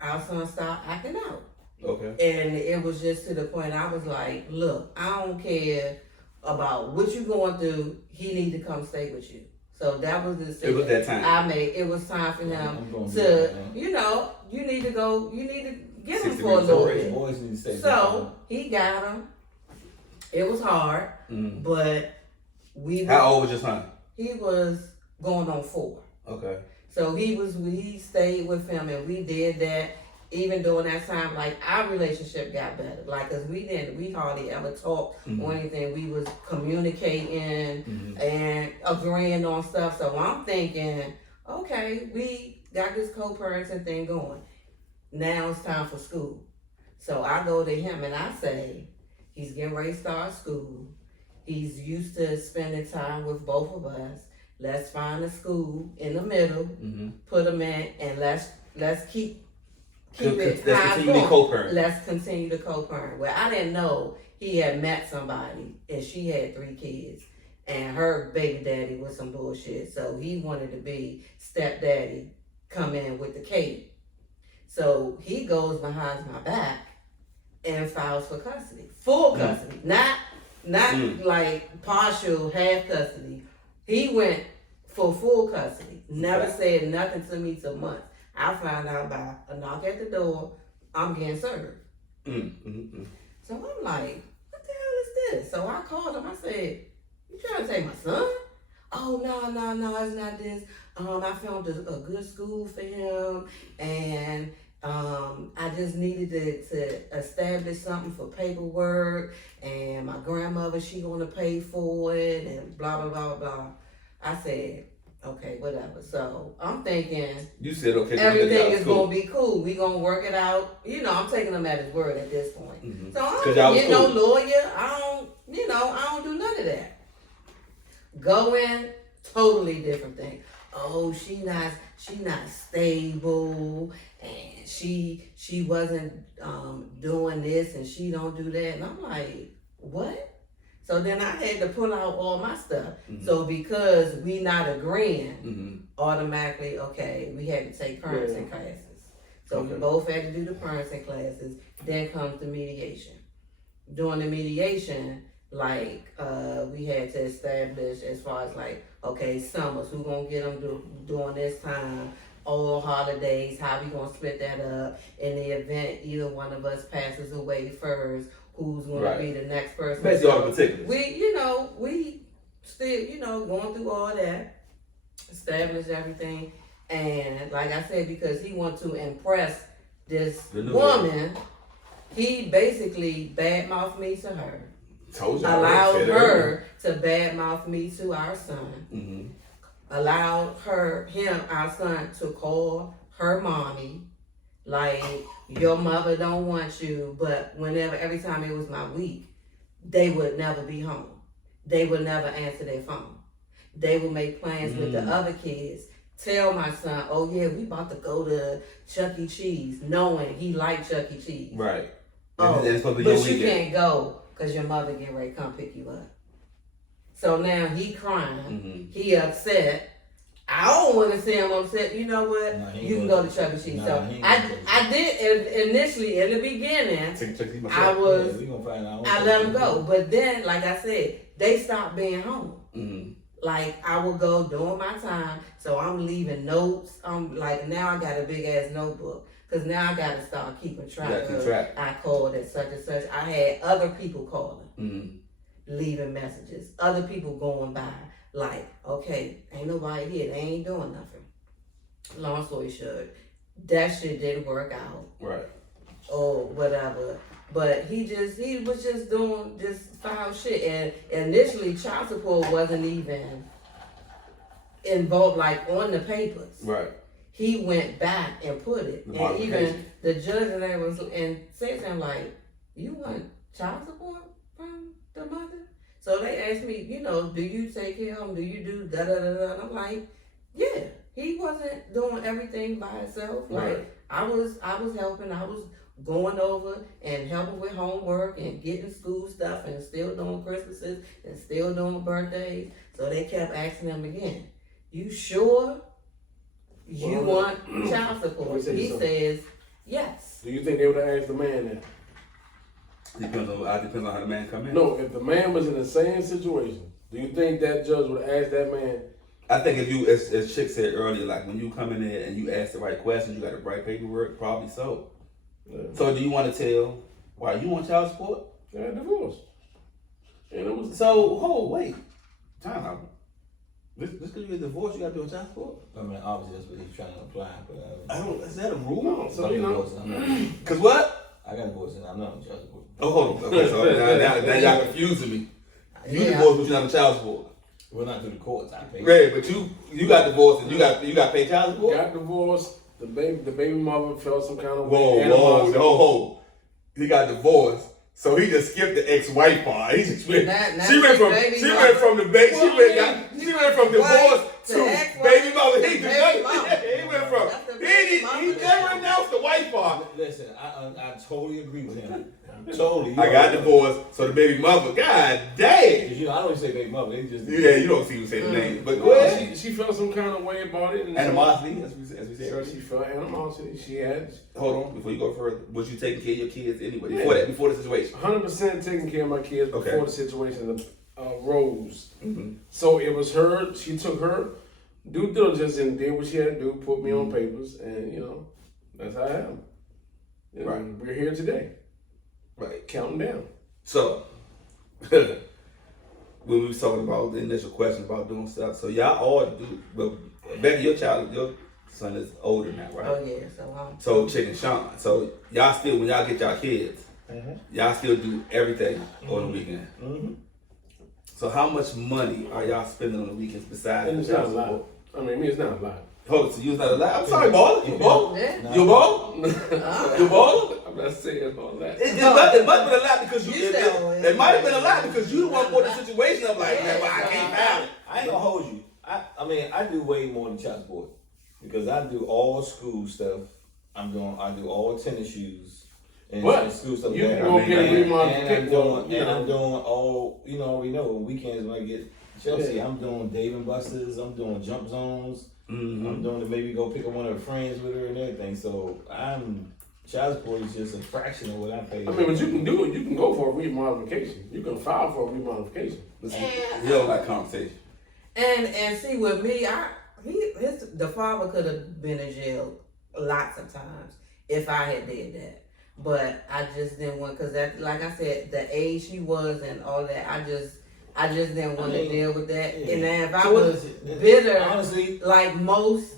our son stopped acting out. okay. And it was just to the point I was like, look, I don't care about what you going through. He need to come stay with you. So that was the decision It was that time. I made. It was time for him I'm going to, you need to go, you need to get him 60 for a minutes little already. bit. Boys need to stay. So he got him. It was hard, Mm. but we. How old was your son? He was going on 4. Okay. So he stayed with him, and we did that. Even during that time, like our relationship got better. Like, cause we hardly ever talked or anything. We was communicating and agreeing on stuff. So I'm thinking, okay, we got this co-parenting thing going. Now it's time for school. So I go to him and I say, he's getting ready to start school. He's used to spending time with both of us. Let's find a school in the middle, put him in, and let's keep it Let's how it's continue to going. co-parent. Let's continue to co-parent. Well, I didn't know he had met somebody, and she had 3 kids, and her baby daddy was some bullshit. So he wanted to be stepdaddy, come in with the cake. So he goes behind my back and files for custody, full custody, not like partial, half custody. He went for full custody. Never said nothing to me till months. I found out by a knock at the door, I'm getting served. So I'm like, what the hell is this? So I called him. I said, you trying to take my son? Oh, no, it's not this. I found a good school for him, and I just needed to establish something for paperwork, and my grandmother, she gonna pay for it, and blah, blah, blah, blah. I said, okay, whatever. So I'm thinking You said okay. everything is gonna be cool. We gonna work it out. I'm taking him at his word at this point. So I 'Cause y'all don't was get no cool. lawyer. I don't do none of that. Go in, totally different thing. Oh, she not stable, and she wasn't doing this, and she don't do that. And I'm like, what? So then I had to pull out all my stuff. So because we not agreeing, automatically, okay, we had to take parenting classes. So we Okay. both had to do the parenting classes. Then comes the mediation. During the mediation, like we had to establish as far as like, okay, summers, who gonna get them during this time, all holidays, how we gonna split that up. In the event either one of us passes away first, who's gonna Right. be the next person? Basically, all the particulars. We still, going through all that, establish everything, and like I said, because he wanted to impress this The new woman, he basically badmouthed me to her, Told you. allowed her to badmouth me to our son, Mm-hmm. allowed our son to call her mommy, like, your mother don't want you, but every time it was my week, they would never be home. They would never answer their phone. They would make plans with the other kids. Tell my son, oh yeah, we about to go to Chuck E. Cheese, knowing he liked Chuck E. Cheese. Right. Oh, And it's supposed to be but your you weekend. can't go because your mother getting ready to come pick you up. So now he crying, Mhm. he upset. I don't want to see him upset. You know what? Nah, he ain't You can gonna go to Chuck E. Cheese. Nah, So he ain't I gonna go. I did initially in the beginning. Check these I myself. was We gonna find out. I let him go, but then like I said, they stopped being home. Mm-hmm. Like I would go during my time, so I'm leaving notes. I'm like now I got a big ass notebook because now I got to start keeping track gotta keep of. track. I called at such and such. I had other people calling, Mm-hmm. leaving messages. Other people going by, like, okay, ain't nobody here. They ain't doing nothing. Long story short, that shit didn't work out Right. or whatever. But he was just doing just foul shit. And initially, child support wasn't even involved, like on the papers. Right. He went back and put it, The and modification. even the judge and they was and said to him like, "You want child support from the mother?" So they asked me, do you take care of him? Do you do da da da da? And I'm like, yeah. He wasn't doing everything by himself. Right. Like I was helping. I was going over and helping with homework and getting school stuff and still doing Christmases and still doing birthdays. So they kept asking him again, "You sure you Well, want child let me support?" tell you He something. says, "Yes." Do you think they would have asked the man that? Depends on how the man come in. No, if the man was in the same situation, do you think that judge would have asked that man? I think if you, as Chick said earlier, like when you come in there and you ask the right questions, you got the right paperwork, probably so. Yeah. So do you want to tell why you want child support? They got divorced. And it was So, wait. Time out. Just because you get divorced, you got to do a child support? I mean, obviously that's what he's trying to apply, but I don't, is that a rule? no, so you know. Because what? I got divorced and I'm not on child support. Oh, hold on. Okay, so now y'all confusing me. You Yeah. divorced, but you're not on child support. Well, not through the courts. I pay. Right, but you got divorced and you got paid child support? Got divorced. The baby mother felt some kind of Whoa, way. whoa. He got divorced. So he just skipped the ex-wife part. He just went. Now She went from baby she mama. went from the baby. Well, She went from divorce wife to to ex-wife baby mama. to He did baby nothing. mama. He went from That's the he baby mama he that never shit. announced the wife part. Listen, I totally agree with him. Totally. I got divorced. So the baby mother. God damn. Because, I don't even say baby mother. They just Yeah, you don't see who say the name, but go ahead. She felt some kind of way about it. And Animosity, as we said So earlier. she felt animosity. She had Hold on, before you go further, was you taking care of your kids anyway? Yeah. Before the situation. 100% taking care of my kids before Okay. the situation arose. Mm-hmm. So it was her. She took her due diligence and did what she had to do. Put me on papers, and that's how I am. And Right. We're here today, Right. counting down. So, when we was talking about the initial question about doing stuff, so y'all all do. Well, Becky, your son is older now, right? Oh yeah, so So Chick and Sean. So y'all still, when y'all get y'all kids, y'all still do everything on the weekend. Mm-hmm. So how much money are y'all spending on the weekends besides And the it's not a child lot. support? I mean, it's not a lot. Hold on, so you's not allowed. I'm sorry, baller. You baller? yeah. You baller? You baller? I'm not saying all that. It must have been a lot because you. You know it. It might have been a lot because you the one put the situation up like, man, well, I can't have it. I ain't gonna hold you. I mean, I do way more than child support because I do all school stuff. I do all tennis shoes and, But and school stuff. you like can that. go get a remodel and kit, I'm well, doing all. We know weekends when I get Chelsea, Yeah. I'm doing Dave and Buster's. I'm doing jump zones. I'm doing to maybe go pick up one of her friends with her and everything. So child support is just a fraction of what I pay. I mean, but you can do it. You can go for a remodification. You can file for a remodification. You don't like conversation. And see with me, the father could have been in jail lots of times if I had did that. But I just didn't want, cause that, like I said, the age he was and all that, I just didn't want to deal with that. Yeah. And then if I So was bitter, honestly, like most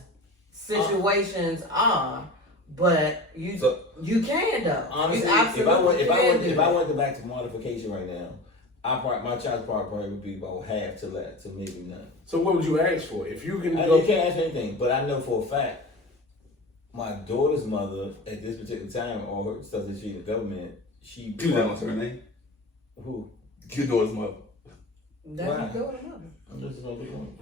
situations are, but you can though. honestly, you absolutely can do if I that. went back to modification right now, my child support probably would be about half to maybe none. So what would you ask for if you can You go? can't ask anything, but I know for a fact, my daughter's mother at this particular time, or her stuff that she in the government, she. You don't say her name. Who? Your daughter's mother. That's Why? your daughter, mother. I'm just gonna be one.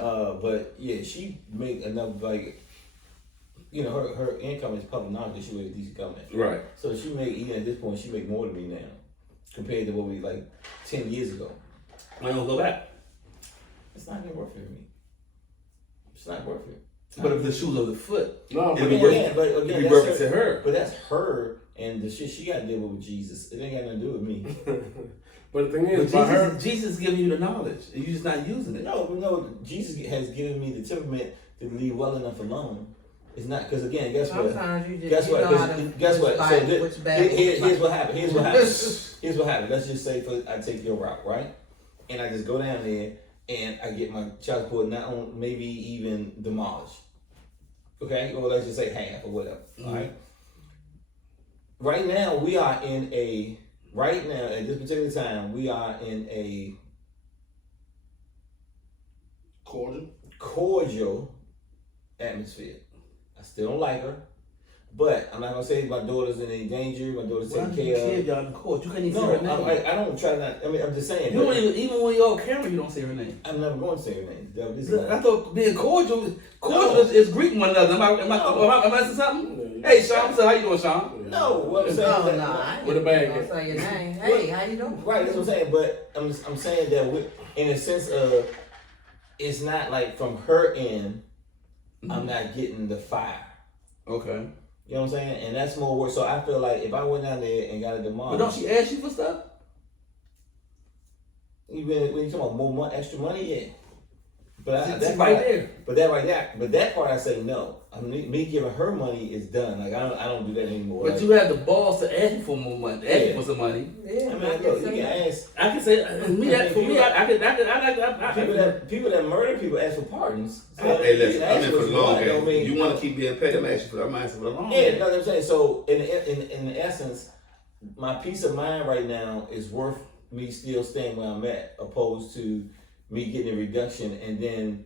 Oh. But yeah, she make enough like, her income is public knowledge that she was a decent government. Right. So she make even at this point she make more than me now, compared to what we like 10 years ago. Why don't go back? It's not even worth it to me. It's not worth it. But if the shoes of the foot, No, it'd but be Yeah, worth yeah, but it'd again, be that's worth it her, to her. but that's her and the shit she got to deal with Jesus. It ain't got nothing to do with me. but the thing is, But by her, Jesus is giving you the knowledge, and you're just not using it. No, Jesus has given me the temperament to leave well enough alone. It's not because again, guess what? Sometimes you just Guess you what? know how to Guess what? which So bite, which bad, here's what happened. Here's what happened. Here's what happened. Let's just say I take your route, right? And I just go down there and I get my child support not on maybe even demolished. Okay? Or let's just say half or whatever. All right. Right now at this particular time, we are in a cordial atmosphere. I still don't like her, but I'm not gonna say my daughter's in any danger. My daughter's taken care of. y'all in court. You can't even No, say her name. I don't try not. I mean, I'm just saying. You don't even when you're on camera, you don't say her name. I'm never going to say her name. I thought being cordial is greeting one another. Am I missing something? Hey, Sean, so how you doing, Sean? No, what I'm saying. Oh is no, that- I ain't With a bag. gonna say your name. Hey, how you doing? Right, that's what I'm saying. But I'm saying that in a sense of, it's not like from her end, I'm not getting the fire. Okay. You know what I'm saying? And that's more work. So I feel like if I went down there and got a But demolished, don't she ask you for stuff? even when you talking about more money, extra money, yeah. But See, that right part, there. but that part I say no. I mean, me giving her money is done. Like I don't do that anymore. But Like, you have the balls to ask me for more money, ask me Yeah. for some money. Yeah, I mean, look, you can ask I can say people that murder people ask for pardons. So Hey, listen, you I'm ask in for for the what long you want, game. don't mean- You want to keep being petty, I'm asking for the long Yeah, game. know what I'm saying. So in essence, my peace of mind right now is worth me still staying where I'm at, opposed to me getting a reduction and then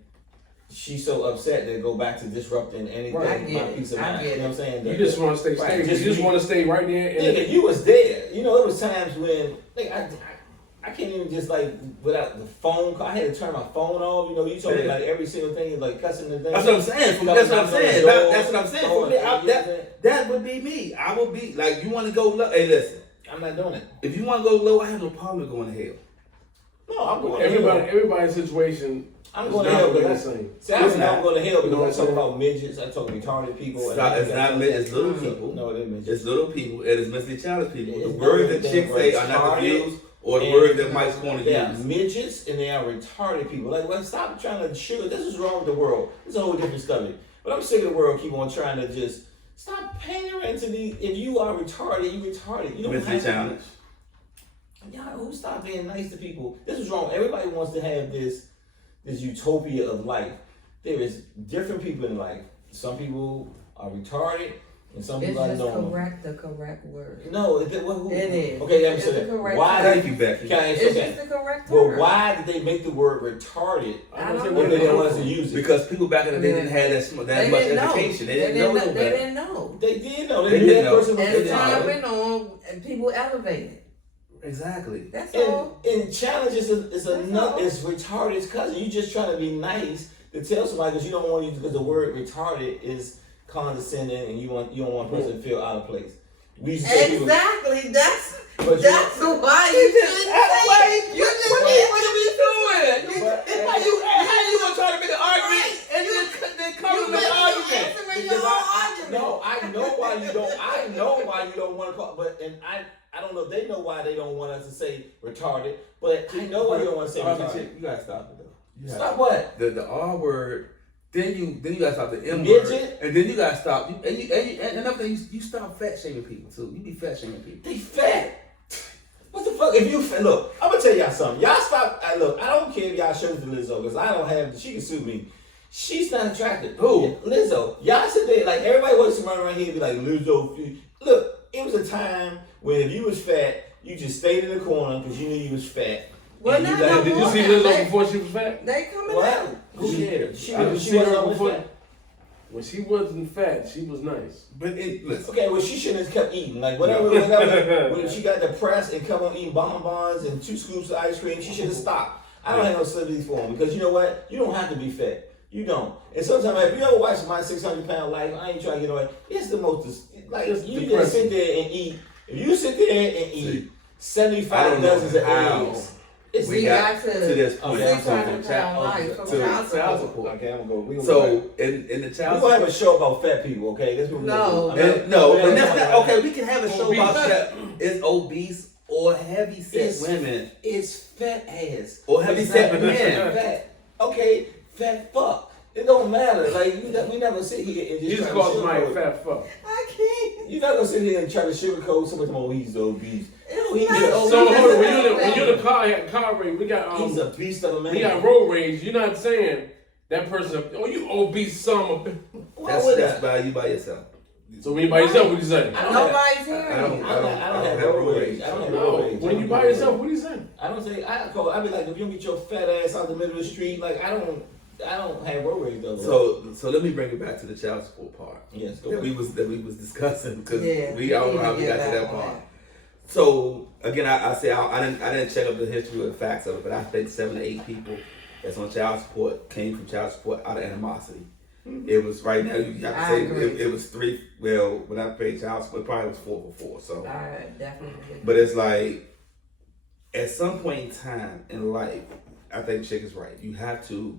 she's so upset that go back to disrupting anything. Right. I My get peace it. of I mind. get You know what I'm saying? you just want to stay Right, stable. just You just be- want to stay right there. Nigga, you was there. You know, it was times when like I can't even just like without the phone call. I had to turn my phone off. You know, you told me like every single thing is like cussing the thing. That's what I'm saying. For me, that's what I'm saying. That's what I'm saying. For me, that would be me. I would be like, you want to go low? Hey, listen. I'm not doing it. If you want to go low, I have no problem going to hell. No, I'm going to hell. Everybody's situation. I'm is going to not hell really the because same. see, I'm It's not. not going to hell You know what because I I'm talk saying? about midgets. I talk retarded people. It's not it's little people. No, it ain't midgets. It's little people, and it's mentally challenged people. It's The words that not chicks say are not the retarded views or the and words that Mike's going to They are use. midgets and they are retarded people. Like, well, stop trying to sugar. This is wrong with the world. This is a whole different subject. But I'm sick of the world keep on trying to just stop pandering to these. If you are retarded, you retarded. You don't Mentally have to. challenged. Y'all, who stop being nice to people? This is wrong. Everybody wants to have this utopia of life. There is different people in life. Some people are retarded, and some It's people are just normal. the correct word. No, who? It is. Okay, let me It's say the that. correct Why? word. Thank you, Becky. Can I ask It's you just that? the correct Well, word. why did they make the word retarded I don't when know. they didn't want us to use it? Because people back in the day didn't have that much didn't know. education. They didn't know no They better. didn't know. They did know. They They knew did that know. person was As time retarded. went on, people elevated. Exactly. That's all. And challenge is all. is retarded's cousin. You just trying to be nice to tell somebody because you don't want you because the word retarded is condescending and you don't want a person to feel out of place. We used to say people, Exactly. That's But why you shouldn't say it. You just What can't are we doing? You retarded, but I know why you don't want to say retarded. You gotta stop it though. You have Stop what? the R word. Then you gotta stop the M word, Midget? and then you gotta stop. And another thing, you stop fat shaming people too. You be fat shaming people. They fat. What the fuck? If you look, I'm gonna tell y'all something. Y'all stop. Look, I don't care if y'all show the Lizzo because I don't have. She can sue me. She's not attractive. Who? Lizzo. Y'all sit there like everybody wants to run around here and be like Lizzo. Look, it was a time when if you was fat, you just stayed in the corner because you knew you was fat. Well, And you not like, no Did you more see now. Lizzo before she was fat? They coming What? out. Who cares? She I didn't she see wasn't her always before. fat. When she wasn't fat, she was nice. But listen, Okay, well she shouldn't have kept eating. Like whatever when she got depressed and come on eating bonbons and 2 scoops of ice cream, she should have stopped. I don't have no sympathy for him because you know what? You don't have to be fat. You don't. And sometimes if you ever watch my 600-pound life, I ain't trying to get away. It's the most like It's you depressing. just sit there and eat. If you sit there and eat I 75 don't know dozens of how eggs, it's We got to this point. Okay, I'm sorry. 600-pound life from To child child support. support. okay. I'm gonna go. We gonna go So in the back. child We gonna have support. a show about fat people. Okay, that's what we're No. gonna do. And, no, and that's not not okay. We can have a show Obese. about that. It's obese or heavy set It's- women It's fat ass. or heavy It's set not men. fat. Okay, fat fuck. It don't matter. Like we never sit here and You just just try to called somebody a sugarcoat. fat fuck. I can't. You're not gonna sit here and try to sugarcoat somebody. Oh, he's obese. No, he's not obese. So hold on, that's when you're not the car race, we got He's a beast of a man. we got road rage. You're not saying that person. Oh, you obese son of a. Why would That's I? by you by yourself. So when you by yourself, what you say? I don't have- Nobody's I hearing don't- you. I don't have road rage. I don't have road No, rage. when you by yourself, what do you say? I don't say I be like if you don't get your fat ass out the middle of the street, like I don't have road rage though. So let me bring it back to the child support part yes, go that ahead. we was discussing because Yeah, we all know how we need to got to get that back on part. that. So again, I say I didn't check up the history or the facts of it, but I think 7 to 8 people that's on child support came from child support out of animosity. It was right now. You have to I say agree. it was 3. Well, when I paid child support, it probably was 4 for 4. So, I definitely. but it's like at some point in time in life, I think Chick is right. You have to.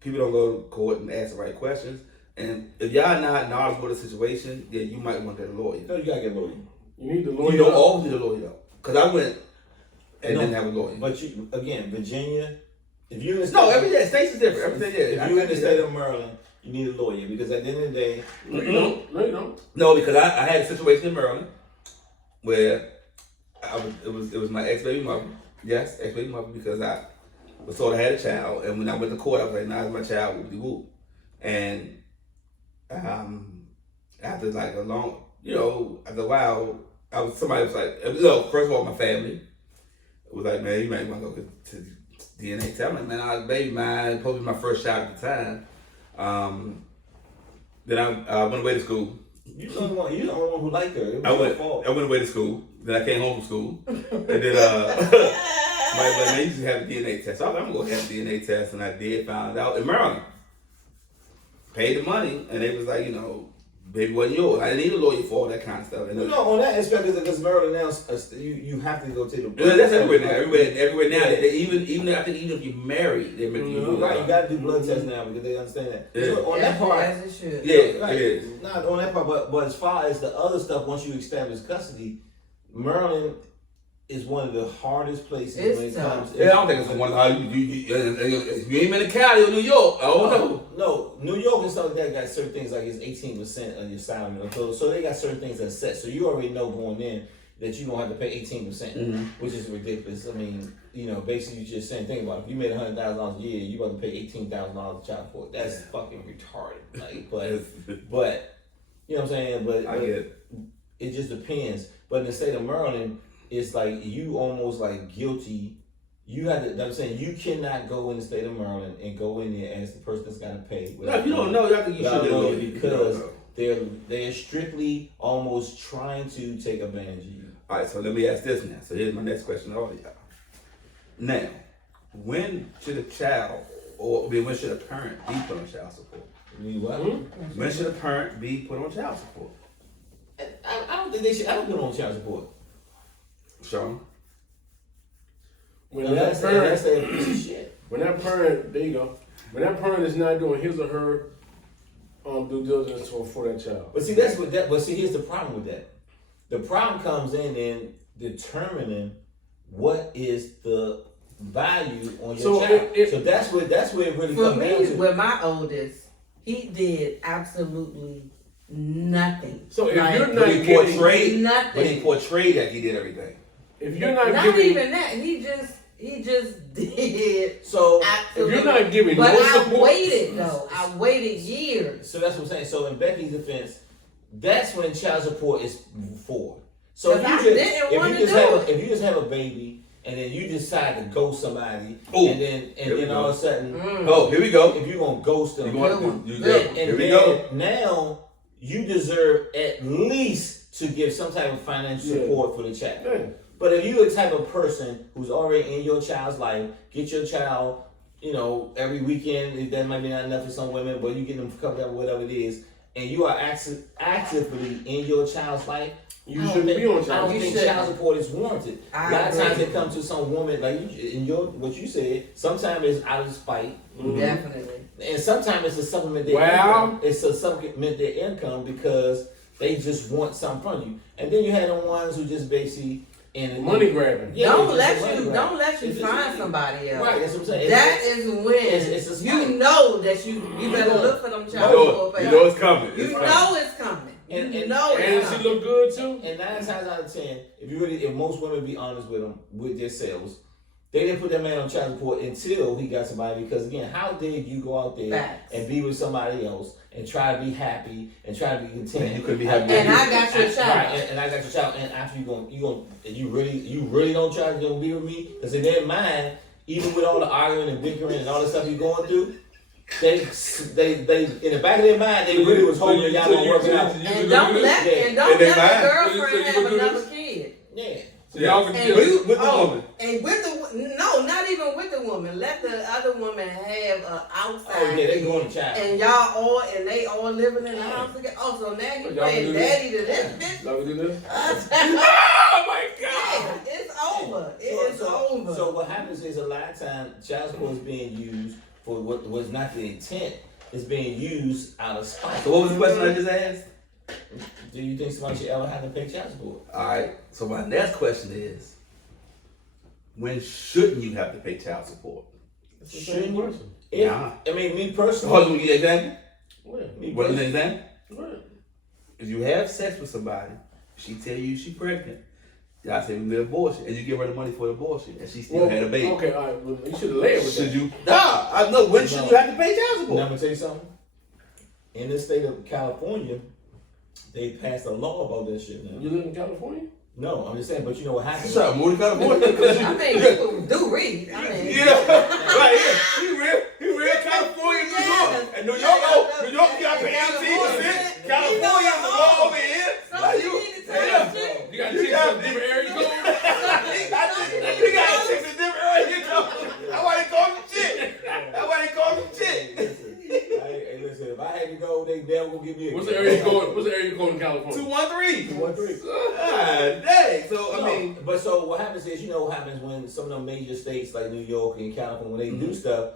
People don't go to court and ask the right questions, and if y'all not knowledgeable of the situation, then you might want to get a lawyer. No, you gotta get a lawyer. You need the lawyer. You don't always need a lawyer though, because I went and No, didn't have a lawyer. But you again, Virginia. If you're in the No, every state's is different. Everything, yeah. If you're in the state of Maryland, you need a lawyer because at the end of the day, No, you don't. No, you don't. No, because I had a situation in Maryland where it was my ex baby mother. Yes, ex baby mother because I was told I had a child, and when I went to court, I was like, "Nah, it's my child, whoop de whoop." And after like a long, after a while, somebody was like, first of all, my family was like, "Man, you might want to go to DNA test." I'm like, "Man, I was a baby mine, supposed to be my first child at the time." Then I went away to school. you're the only one who liked her. It was I your went fault. away to school. Then I came home from school. And then somebody was like, "Man, you should have a DNA test." So I was like, "I'm gonna have a DNA test," and I did. Found out in Maryland. Paid the money, and they was like, baby wasn't yours. I didn't need a lawyer for all that kind of stuff. And On that aspect, because Maryland now, you have to go to the. yeah, that's everywhere now. Everywhere now. They even I think even if you're married, they make you do Right, it. you got to do blood tests now because they understand that. Yeah. So on that part, As it should. Yeah, right, it is. not on that part, but as far as the other stuff, once you establish custody, Maryland is one of the hardest places It's when it tough. comes. Yeah, I don't think it's one of how you ain't been to Cali or New York. I don't know. No, New York and stuff like that got certain things like it's 18% of your salary. So they got certain things that's set. So you already know going in that you don't have to pay 18%, which is ridiculous. I mean, basically you just saying, think about it. If you made $100,000 a year, you about to pay $18,000 in child support. That's fucking retarded. Like, but you know what I'm saying? But I get it. it just depends. But in the state of Maryland, it's like you almost like guilty. You have to. I'm saying you cannot go in the state of Maryland and go in there as the person that's got to pay. No, if you don't know, I think you should get a lawyer because they're strictly almost trying to take advantage of you. All right, so let me ask this now. So here's my next question to all of y'all. Now, when should a child, when should a parent be put on child support? You mean what? When should a parent be put on child support? I don't think they should. I don't put on child support. Sean? When That's that piece of shit. When that parent, there you go. When that parent is not doing his or her due diligence for that child. But see, that's what that. But see, here's the problem with that. The problem comes in determining what is the value on your So child? it- So that's where it really For comes down me, to. with my oldest, he did absolutely nothing. So if Like, you're But not he getting, portrayed, nothing. but he portrayed that he did everything. if you're not, Not giving, even that. He just did So if absolutely. you're not giving, But no I support, waited though. I waited years. So that's what I'm saying. So in Becky's defense, that's when child support is for. So if 'Cause you I just didn't wanna do it. if you just have a baby and then you decide to ghost somebody Oh, and then here we go. all of a sudden Oh, here we go. if you're gonna ghost them You going, Good one. you Good good. one. Here and we then go. now you deserve at least to give some type of financial Yeah. support for the child. yeah. But if you're the type of person who's already in your child's life, get your child, every weekend, that might be not enough for some women, but you get them covered up, whatever it is, and you are actively in your child's life, You I don't shouldn't think- be on I child don't You think shouldn't. child support is warranted. I A lot of times agree. it comes to some woman, like what you said, sometimes it's out of spite, Mhm. Definitely. and sometimes it's to supplement their Well- income. It's to supplement their income because they just want something from you. And then you have the ones who just basically Money grabbing. Yeah, don't it's let just money you grab. don't let you It's just find money. somebody else. Right, that's what I'm saying. That is when it's a you spite. know that you better look for them You child know, support you payments. know it's coming. You It's coming. know it's coming. And- You and- know And it's she coming. look good too. And 9 times out of 10, if most women be honest with themselves, they didn't put that man on child support until he got somebody. Because again, how dare you go out there Facts. and be with somebody else and try to be happy and try to be content? Man, you couldn't be happy. And I got your child. Right, and I got your child. And after you really don't try to be with me? Because in their mind, even with all the arguing and bickering and all the stuff you're going through, they in the back of their mind they really was hoping y'all gonna work it out. And don't let Yeah. And the they mind. So girlfriend you have gonna do another this? kid. Yeah. So y'all can And kill With, it. with the woman. And with not even with the woman. Let the other woman have an outside. Oh yeah, they kid. going to child. And they all living in the house together. Oh, so now you Y'all playing do this? daddy to this bitch. Y'all can do this? Yeah, Oh my God! it's over. It is over. So what happens is a lot of times child support is being used for what was not the intent. It's being used out of spite. So what was the question I just asked? Do you think somebody should ever have to pay child support? Alright, so my next question is, when shouldn't you have to pay child support? That's the same question. If, Nah. I mean, me So hold personally. on, give me an example. What? Me What is an personally example? What? If you have sex with somebody, she tell you she pregnant, y'all say we made abortion, and you give her the money for the abortion, and she still had a baby. Okay, all right. Well, you should have laid with Should that. you? Nah, I know. When should No. you have to pay child now, support? I'm gonna tell you something. In the state of California, they passed a law about that shit now. You live in California? No, I'm just saying, but you know what happens? Shut up, Moody California. Because I mean, people do read. I mean, yeah, right here. He real California, New York. And New York, New York, you got to pay 18%. California is the law over here. So Like you you, need to tell us shit. You got You chicks got- from different area codes? you got chicks in different areas. That's why they call them shit. That's why they call them shit. Hey, listen, if I had to go, they never gonna give me a What's the area code? What's the area code in California? 213. 213. God dang. So, I No, mean, but so what happens is, what happens when some of them major states like New York and California, when they do stuff,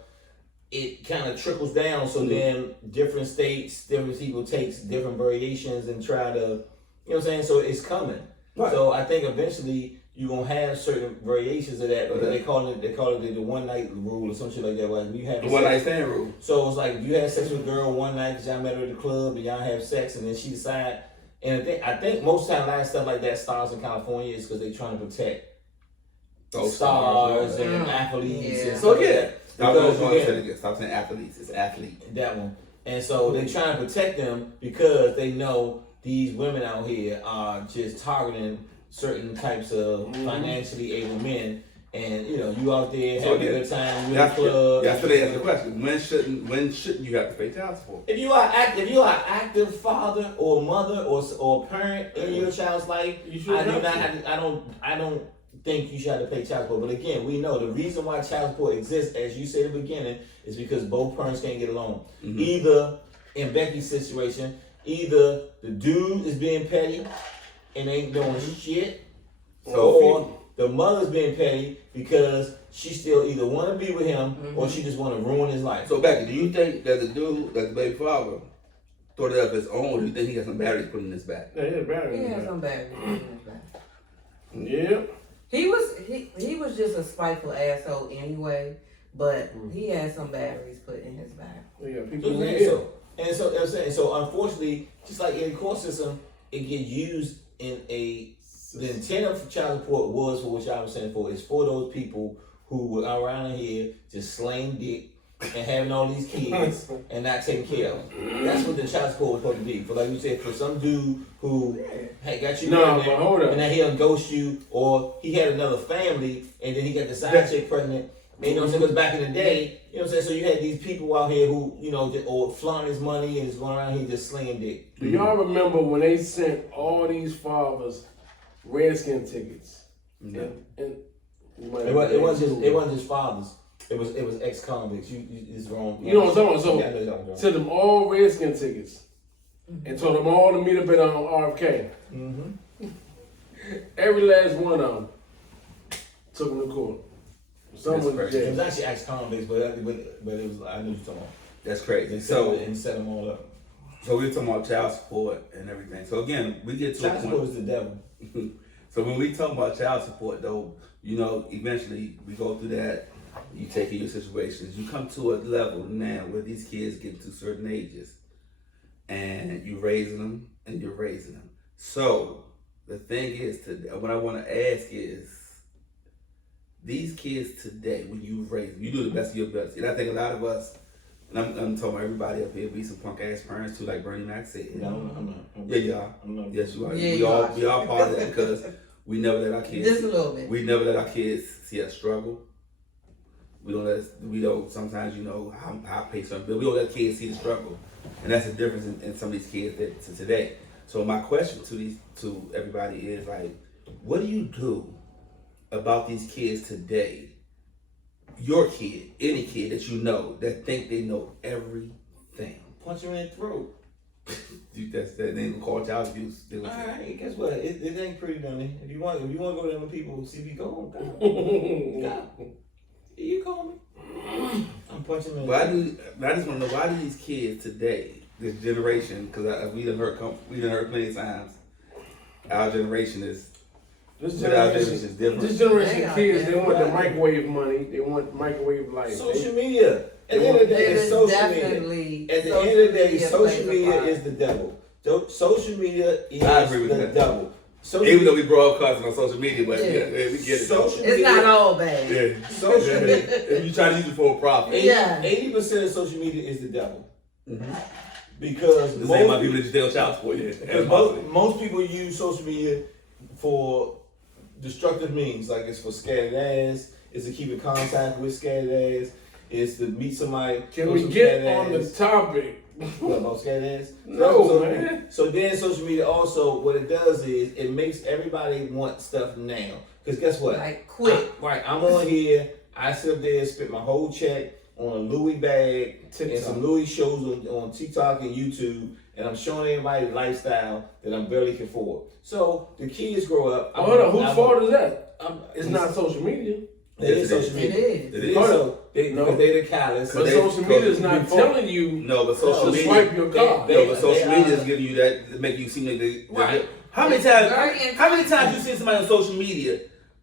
it kind of trickles down. So then different states, different people takes different variations and try to, you know what I'm saying? So it's coming. Right. So I think eventually you're gonna have certain variations of that. But Okay. they call it the one night rule or some shit like that. Like you have the one night stand rule. So it's like if you had sex with a girl one night because y'all met her at the club and y'all have sex and then she decide. And I think most time a lot of stuff like that stars in California is because they trying to protect Those stars stars, and yeah. athletes. Yeah. And So stuff like yeah. that. Stop Because going again, to again. Stop saying athletes. It's athlete. that one. And so they trying to protect them because they know these women out here are just targeting certain types of financially able men. And you out there So having a again, good time, you in the club. Yesterday asked the question: When shouldn't you have to pay child support? If you are an active father or mother or parent in your child's life, You should have to. I don't think you should have to pay child support. But again, we know the reason why child support exists, as you said at the beginning, is because both parents can't get along. Mm-hmm. Either in Becky's situation, either the dude is being petty and ain't doing shit, or the mother's being petty because she still either want to be with him or she just want to ruin his life. So Becky, do you think that the dude, that the baby father, thought it up his own? Or do you think he got some batteries put in his back? Yeah, yeah, battery. He in has the some bad. back. Yeah. He was just a spiteful asshole anyway, but he had some batteries put in his back. Yeah, So, people yeah, yeah. I'm saying, so unfortunately, just like any court system, it gets used in the intent of child support was for what y'all was saying for, is for those people who were around here just slaying dick and having all these kids and not taking care of them. That's what the child support was supposed to be. For like you said, for some dude who had got you No, pregnant but hold up. and then he'll ghost you, or he had another family and then he got the side chick pregnant. And, you know what I'm saying? Because back in the day, you know what I'm saying? So you had these people out here who, you know, or flaunting his money and just going around here just slinging dick. Do y'all remember when they sent all these fathers Redskin tickets? No. And It wasn't just fathers. It was ex convicts. It's wrong. You know what I'm talking about? So Yeah, I know what you're talking about. sent them all Redskin tickets and told them all to meet up at RFK. Mm-hmm. Every last one of them took them to court. Some That's was crazy. It was jail. actually ex convicts, but it was. I knew what you're talking about. That's They crazy. set them all up. So we're talking about child support and everything. So again, we get to a Child point. support is the devil. So when we talk about child support, though, you know, eventually we go through that. You take in your situations. You come to a level now where these kids get to certain ages, and you're raising them, and you're raising them. So the thing is, what I want to ask is, these kids today, when you raise them, you do the best of your best. And I think a lot of us, and I'm talking about everybody up here, be some punk ass parents too, like Bernie Mac said. No, I'm not. Yeah, you are. I'm not. Yes, you are. Yeah, we you all are. we all part of that because we never let our kids. Just a little bit. We never let our kids see us struggle. We don't sometimes, you know, how I pay some bills. We don't let kids see the struggle. And that's the difference in some of these kids to today. So my question to everybody is like, what do you do about these kids today? Your kid, any kid that you know that think they know everything. Punch him in the throat. That's that they gonna call child abuse. They All gonna say, right, guess what? It ain't pretty, Dunny. If you want to go to them people, CB, go. Go. You call me. I'm punching him in the throat. I just want to know, why do these kids today, this generation, because we done heard plenty of times, our generation is This different. This generation of kids, they want the Right. microwave money. They want microwave life. Social media. At the end of the day, it's social media. At the end of the day, social media is the devil. Social media is I agree with the that. devil. Even though we broadcast on social media, but Yeah. we get it. Social It's not all bad. Yeah. Social media. If you try to use it for a profit. Yeah. 80% of social media is the devil. Mm-hmm. Because The same amount of people that you tell child support, yeah. because most people use social media for destructive means, like it's for scattered ass, it's to keep in contact with scattered ass, it's to meet somebody. Can know we some get scattered on the ass. topic? What, about scattered ass? No, So- man. So then social media also, what it does is it makes everybody want stuff now. Because guess what? Like quick. I'm on here, I sit up there, spent my whole check on a Louis bag and TikTok. some Louis shows on TikTok and YouTube, and I'm showing everybody the lifestyle that I'm barely can afford. So the kids grow up. Hold on, whose fault is that? I'm- It's not social media. It is social It media. is. It is. Hold So No. because they're the callous. But they- social media is because not before- telling you No, but social to media. swipe your card. They- No, but social they media are- is giving you that to make you seem like they. Right. How many It's times? very How many times you see somebody on social media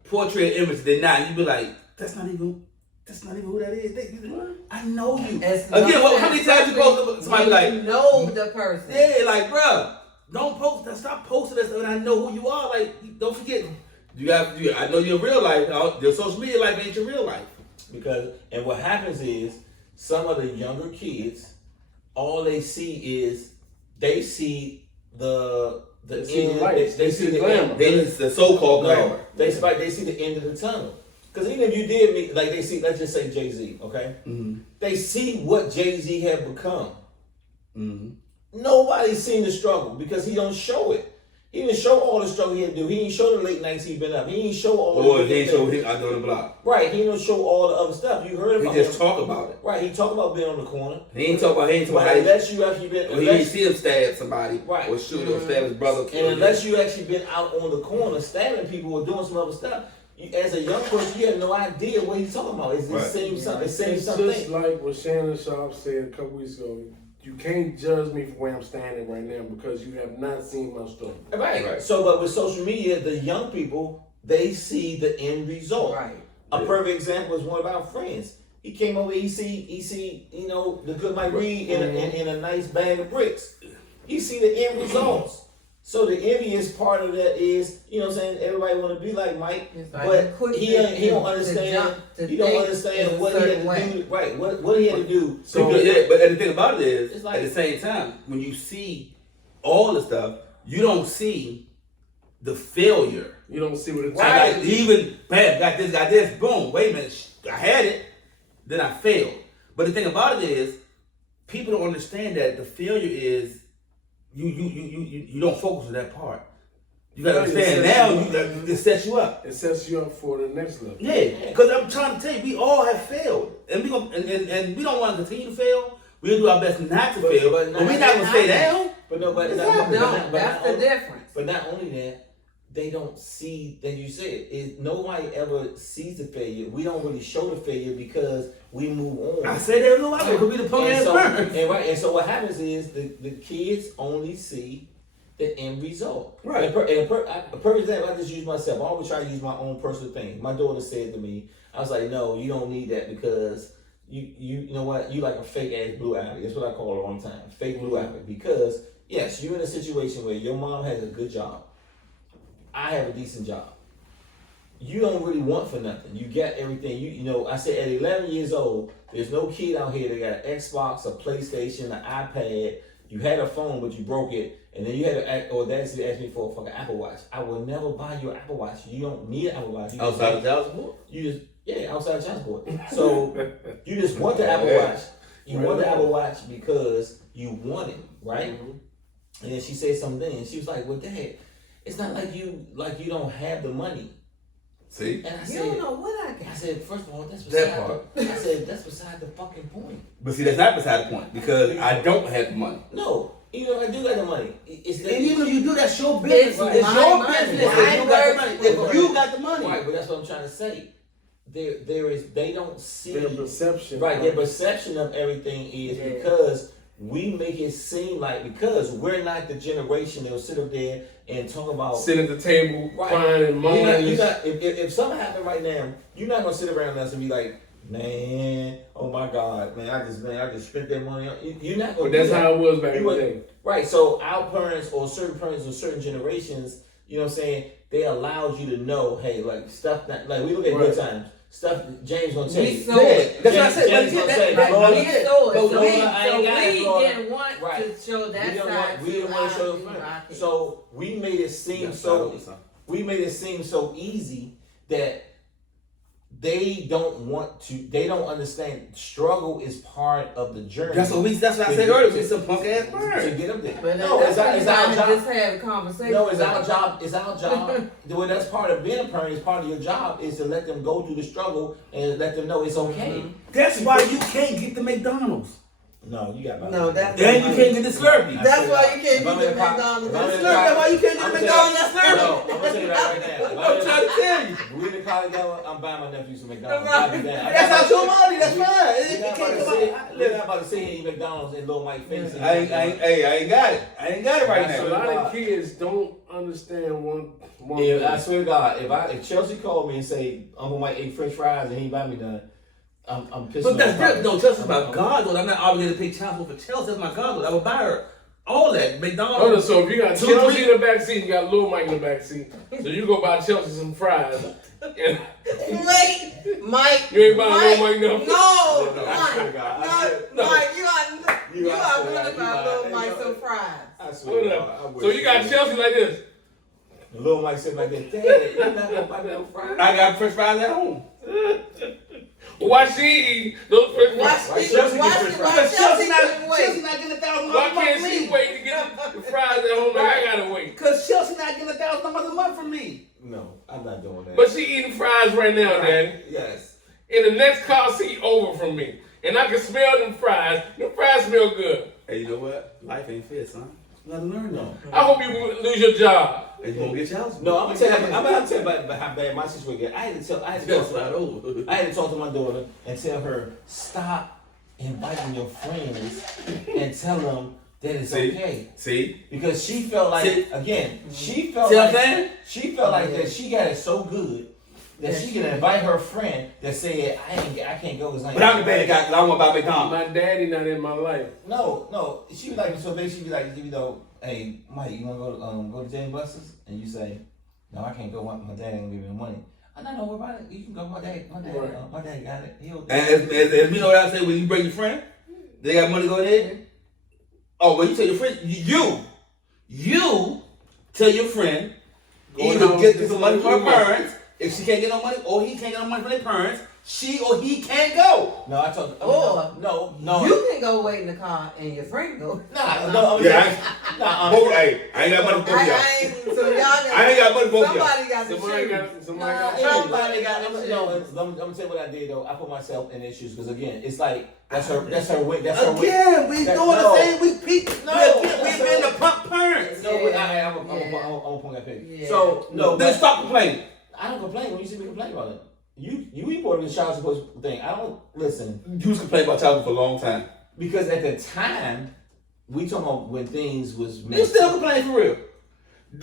portray an image they're not? You be like, that's not even who that is. I know you. It's Again, not how many times you post somebody when like, you know the person. yeah, like, bruh, don't post that. Stop posting that stuff. And I know who you are. Like, don't forget. I know your real life. Your social media life ain't your real life. And what happens is some of the younger kids, all they see is they see the They see the end. lights. They see the glamour. Then it's the so-called No, glamour. they see the end of the tunnel. Because even if you did meet, like they see, let's just say Jay-Z, okay? Mm-hmm. They see what Jay-Z had become. Mm-hmm. Nobody's seen the struggle because he don't show it. He didn't show all the struggle he had to do. He didn't show the late nights he been up. He didn't show all Or the he ain't show him out on the block. Right, he didn't show all the other stuff. You heard He about just him. talk about it. Right, he talked about being on the corner. He ain't talk about But how he, unless you actually been, or he ain't unless, see him stab somebody, Right. or shoot or stab his brother. and unless you actually been out on the corner stabbing people or doing some other stuff, you, as a young person, you have no idea what he's talking about. It's the Right. same something. It's the same It's something. just like what Shannon Sharp said a couple weeks ago. You can't judge me for where I'm standing right now because you have not seen my story. Right. Right. So, but with social media, the young people They see the end result. Right. A perfect example is one of our friends. He came over. He see, you know, the good Mike Reed in a nice bag of bricks. He see the end results. So the envious part of that is, you know what I'm saying, everybody want to be like Mike, It's like but quick he to don't jump understand. to He don't think understand in a what he certain had to way. do. Right. What he had to do. So- But the thing about it is, It's like- at the same time, when you see all the stuff, you don't see the failure. You don't see what it's Like even bam, got this, boom. Wait a minute, I had it, then I failed. But the thing about it is, people don't understand that the failure is you don't focus on that part. You gotta understand now. It sets you up. It sets you up for the next level. Yeah, because I'm trying to tell you, we all have failed, and we gonna, and we don't want to continue to fail. We'll do our best not to fail, but we're not gonna stay down. But no, but It's not- happening. but No, not- that's the difference. But not only that, they don't see that you said it. Nobody ever sees the failure. We don't really show the failure because we move on. I said there was no other because we the punk ass burn. And so what happens is the kids only see the end result. Right. A perfect example, I just use myself. I always try to use my own personal thing. My daughter said to me, I was like, no, you don't need that because you know what? You like a fake ass blue ivy. That's what I call her all the time. Fake blue ivy. Because yes, you're in a situation where your mom has a good job. I have a decent job. You don't really want for nothing. You get everything. You know, I said at 11 years old, there's no kid out here that got an Xbox, a PlayStation, an iPad. You had a phone, but you broke it. And then you had to audacity to ask me for a fucking Apple Watch. I will never buy you an Apple Watch. You don't need an Apple Watch. You Outside of child support. You just, yeah, outside of child support. So you just want the Apple Watch. You want the Apple Watch because you want it, right? And then she said something, and she was like, well, Dad, it's not like you don't have the money. See? And I You said, don't know what I got. I said, first of all, that's That beside part. I said, that's beside the fucking point. But see, that's not beside the point because I don't have the money. No, even if I do got the money, it's And even if you do, that's your business. It's It's my your money. business. I If you got the money. work If for you it. got the money. right, but that's what I'm trying to say. There is they don't see Their perception. right. Their perception of everything is Yeah. because we make it seem like because we're not the generation that'll sit up there and talk about Sit at the table, Right. crying and moaning. you're not, if something happened right now, you're not gonna sit around us and be like, man, oh my God, man, I just spent that money on. You're not gonna. But that's do that. how it was back in You the would- day. Right. So our parents or certain generations, you know what I'm saying, they allowed you to know, hey, like stuff that like we look at Right. good times. Stuff James gonna tell We you. saw it. That's what I said. James But gonna yeah, say, that- Florida, We saw it. But So Florida, I ain't got it, we Florida. didn't want Right. to show that we didn't side want, we didn't want to show the front. So we made it seem so easy that they don't understand struggle is part of the journey. That's what I said earlier. We some punk ass to burn. get up there. But No, that's it's why our you job. just have a conversation. No, it's our job. It's our job. Well, that's part of being a parent. It's part of your job is to let them go through the struggle and let them know it's okay. That's why you can't get the McDonald's. No, you got. No, that's And you can't get the Slurpee. That's why you can't If I'm get in the the car- McDonald's. if I'm in the Slurpee. That's why you can't get I'm the gonna McDonald's. tell That's you- Slurpee. No, I'm gonna tell you that right now. I'm trying to tell you. We in the car together. I'm buying my nephew some McDonald's. Right. I'll be down. That's not your money. That's fine. We're It not can't about come to sit- out. we're not about to sit here and eat McDonald's and Lil Mike face. I ain't got it. I ain't got it right So a now. lot of kids don't understand one If, I thing. swear to God, if Chelsea called me and say Uncle Mike ate French fries and he buy me none, I'm pissed. But that's different. No, Chelsea's my goddaughter. I'm not obligated to pay child support for Chelsea. That's my goddaughter. I would buy her all that Oh, no, McDonald's. so if you got Two, Chelsea three- in the back seat, you got Lil Mike in the back seat. So you go buy Chelsea some fries. And Wait, Mike. you ain't buying Lil Mike No, nothing. No, I Mike. swear to God, I No, swear- Mike, you You are are going to so buy right. Lil You Mike are- some fries. I swear to Hold God, I up. wish So you got would. Chelsea like this. Lil Mike sitting like that. Dad, you're not gonna buy me no fries. I got French fries at home. Why she eat those French fries? Why Chelsea get French fries? Because Chelsea Chelsea couldn't not wait? getting $1,000 Why a month can't from she me. wait to get the fries at home? Like I gotta wait. Because Chelsea not getting $1,000 a month from me. No, I'm not doing that. But she eating fries right now, Daddy. Yes. In the next car seat over from me. And I can smell them fries. Them fries smell good. Hey, you know what? Life ain't fair, son. You gotta learn though. I hope you lose your job. And you gonna get child support. No, I'm gonna tell you about how bad my situation is. I had to Just slide over. I had to talk to my daughter and tell her, stop inviting your friends and tell them that it's See? okay. See? Because she felt like, See? again, she felt See what I'm like, saying? she felt like Yeah. that she got it so good that Yeah, she she can did. invite her friend that said, I can't go because I ain't. But I'm the bad guy because I want to buy McDonald's. My daddy not in my life. No. She was like, so basically, be like, you know, hey, Mike, you want to go to James Buster's? And you say, no, I can't go. My dad ain't gonna give me the money. I don't know what about it. You can go. My dad got it. He'll. And as we know what I say, when you bring your friend, they got money to go there. Oh, when you tell your friend, you tell your friend, either get some money from her parents, if she can't get no money, or he can't get no money from their parents, she or he can't go. No, I told. Or No. You can go wait in the car and your friend go. No. Hey, I ain't got money for both of y'all. I ain't, so y'all I ain't got money for both of y'all. somebody got to Somebody choose. got. Somebody Nah, got. Somebody got. Somebody No, got I'm gonna tell you what I did though. I put myself in issues because again, it's like that's her win. That's her win. Again, we doing the same. We peak. No, We've been the pump parents. No, but Yeah. I'm gonna point that picture. Yeah. So no, Then but stop complaining. I don't complain when you see me complain about it. You reported the child support thing. I don't listen You was complaining about child for a long time. because at the time we talking about when things was. You still complaining for real.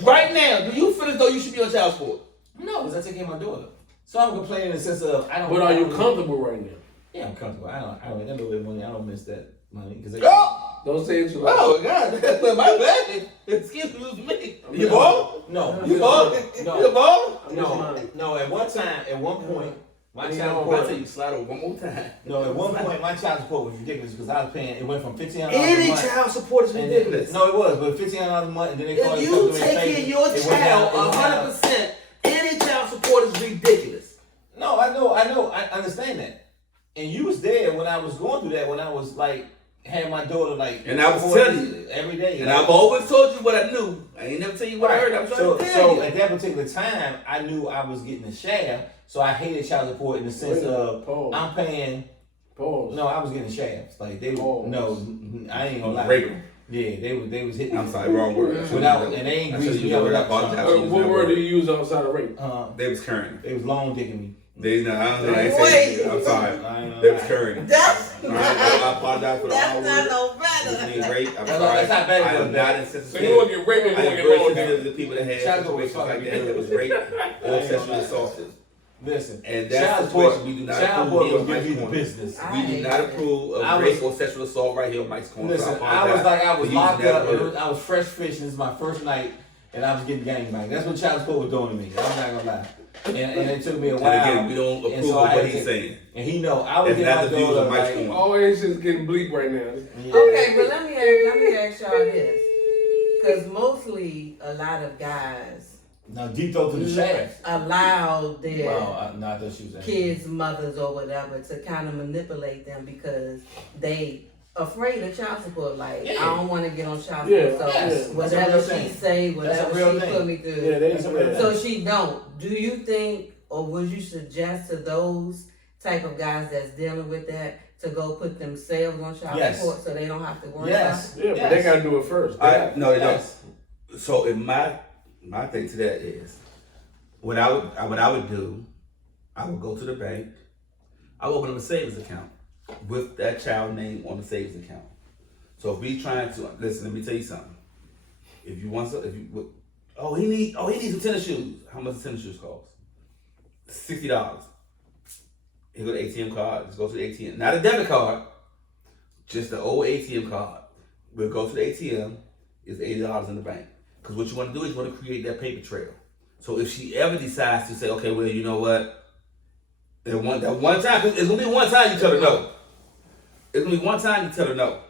Right now, do you feel as though you should be on child support? No, because I take care of my daughter. So I'm complaining in the sense of I don't. But are you comfortable right now? Yeah, I'm comfortable. I don't that little bit of money. I don't miss that money because Oh, Don't say it too loud. oh God, that's my bad. Excuse me. You ball? no, You ball? No. You ball? no. At one point, my child I'm support. about to tell you slide over one more time. No, at one point my child support was ridiculous because I was paying. It went from $1,500 a Any month. child support is And ridiculous. no, it was, but $1,500 a month, and then they called If it you something take fake. in your It went child down, it went down. 100%, any child support is ridiculous. No, I know, I understand that. And you was there when I was going through that, when I was like, had my daughter like. And I was telling you. every day. And I've always told you what I knew. I ain't never tell you what I heard. I'm trying So to tell you. at that particular time, I knew I was getting a shaft, so I hated child support in the sense Wait a of minute, pause. I'm paying. Pause. No, I was getting shafts. Like they Pause. no, I ain't gonna lie. Rape 'em. Yeah, they was hitting. I'm sorry, wrong word. Without, and they ain't I should've greasing used me that word. I up. apologize. What word do you use outside of rape? They was current. They was long dicking me. They, no, I ain't Wait. saying it. I'm sorry. They was current. That's I apologize for the wrong that's not word. no Which better. means rape. I'm No, sorry. that's not better I than am that. not So insensitive. you want to get raped and I you am want to very get low sensitive down. to the people that had Child support situations like fucking that that was rape or sexually assaulted. Listen, And that child situation support, we do not child approve support here was on giving Mike's you the Corner. business. I We do hate not it. approve I of was- rape or sexual assault right here on Mike's Corner. Listen, So I was like, I was for using locked that up. word. I was fresh fish. This is my first night, and I was getting gangbanged. That's what child support was doing to me. I'm not gonna lie. And it took me a And while. again, we don't and approve so of I had what to- he's saying. And he know I was That's getting not my the views of daughter Mike's like. Corner. All Asians getting bleep right now. Yeah. Okay, but let me ask y'all this, because mostly a lot of guys Now deep throw to the shaft. allow their Wow, not that she was. kids, mothers, or whatever to kind of manipulate them because they afraid of child support. Like, Yeah. I don't want to get on child Yeah, support, so yes, that's a whatever real she thing. say, That's a whatever real she thing. put me through. Yeah, they That's a real So she don't. Do you think, or would you suggest to those type of guys that's dealing with that to go put themselves on child Yes. support so they don't have to worry Yes. Yeah, but they gotta do it first. No, they don't. Yes. So in my thing to that is what I would do, I would go to the bank, I would open up a savings account with that child name on the savings account. So if we trying to listen, let me tell you something. If you want some, he needs some tennis shoes. How much does tennis shoes cost? $60. He go to ATM card. Just go to the ATM, not a debit card, just the old ATM card. We'll go to the ATM. It's $80 in the bank. Because what you want to do is you want to create that paper trail. So if she ever decides to say, okay, well, you know what? That one time, 'cause it's gonna be one time you tell her no. It's gonna be one time you tell her no. about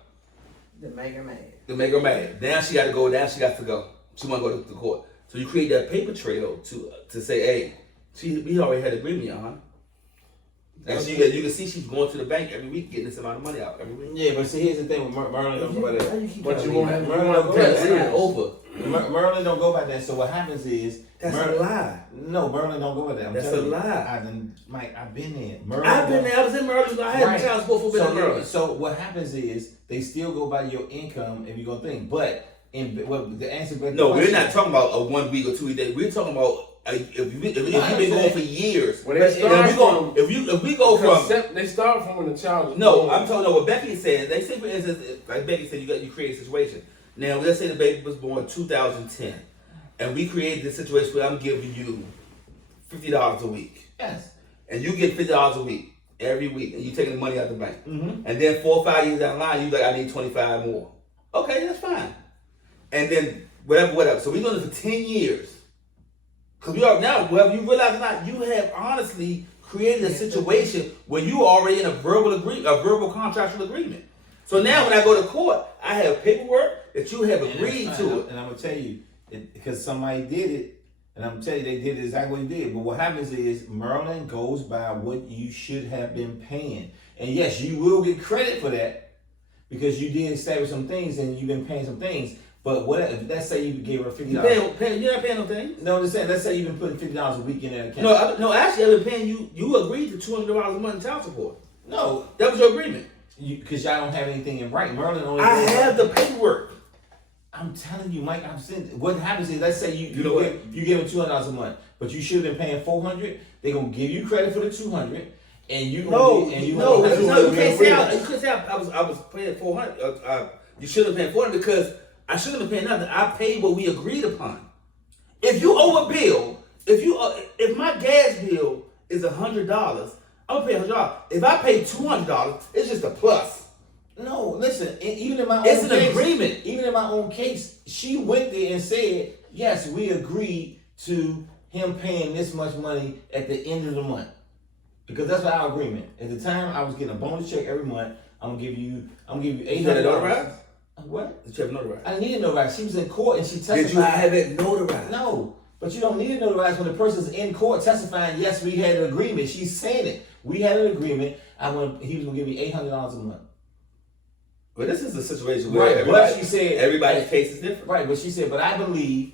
to make her mad. To make her mad. Now she got to go. Now she got to go. She want to go to court. So you create that paper trail to say, hey, we already had agreement, huh? And you can see she's going to the bank every week, getting this amount of money out every week. Yeah, but see, here's the thing with Merlin don't go by that. But you won't have Merlin you don't won't go by have It's that. not over. Merlin don't go by that. So what happens is That's a Merlin, lie. no, Merlin don't go by that. I'm That's telling a you. lie. Mike, I've been there. Merlin I've been don't- there. I was in Maryland. I had Right. child support for being in Maryland. So what happens is they still go by your income if you're gonna think. But the answer back to No, the we're question- not talking about a 1 week or 2 week day. We're talking about if you've been going for years, Well, they if start we go from they start from when the child is no, born. I'm talking about what Becky said. They say, for instance, like Becky said, you create a situation. Now, let's say the baby was born 2010, and we created this situation where I'm giving you $50 a week. Yes. And you get $50 a week every week, and you taking the money out the bank. Mm-hmm. And then 4 or 5 years down the line, you like, I need 25 more. Okay, that's fine. And then whatever. So we're doing it for 10 years. Because we are now, whether you realize or not, you have honestly created a situation where you are already in a verbal contractual agreement. So now when I go to court, I have paperwork that you have agreed to it. And I'm gonna tell you, because somebody did it, and I'm gonna tell you they did exactly what they did. But what happens is Maryland goes by what you should have been paying, and yes, you will get credit for that because you did establish some things and you've been paying some things. But what if let's say you gave her $50? You're not paying no thing. No, I'm just saying. Let's say you've been putting $50 a week in that account. No, actually, I've been paying you. You agreed to $200 a month in child support. No, That was your agreement. because y'all don't have anything in writing. Maryland only. I have the paperwork. I'm telling you, Mike. I'm saying what happens is, let's say You know what? you give them $200 a month, but you should have been paying $400. They're gonna give you credit for the $200, and you No, you can't say I was paying $400. You shouldn't have paid $400 because I shouldn't have been paying nothing. I paid what we agreed upon. If you owe a bill, if my gas bill is $100, I'm gonna pay $100. If I pay $200, it's just a plus. No, listen. Even in my own It's an case, agreement. Even in my own case, she went there and said, "Yes, we agreed to him paying this much money at the end of the month," because that's our agreement. At the time, I was getting a bonus check every month. I'm gonna give you $800. What? Did you have it notarized? I needed notarized. She was in court and she testified. Did you have it notarized? No, but you don't need it notarized when the person's in court testifying. Yes, we had an agreement. She's saying it. We had an agreement. He was gonna give me $800 a month. But this is a situation where But she said everybody's case is different. Right, but she said, but I believe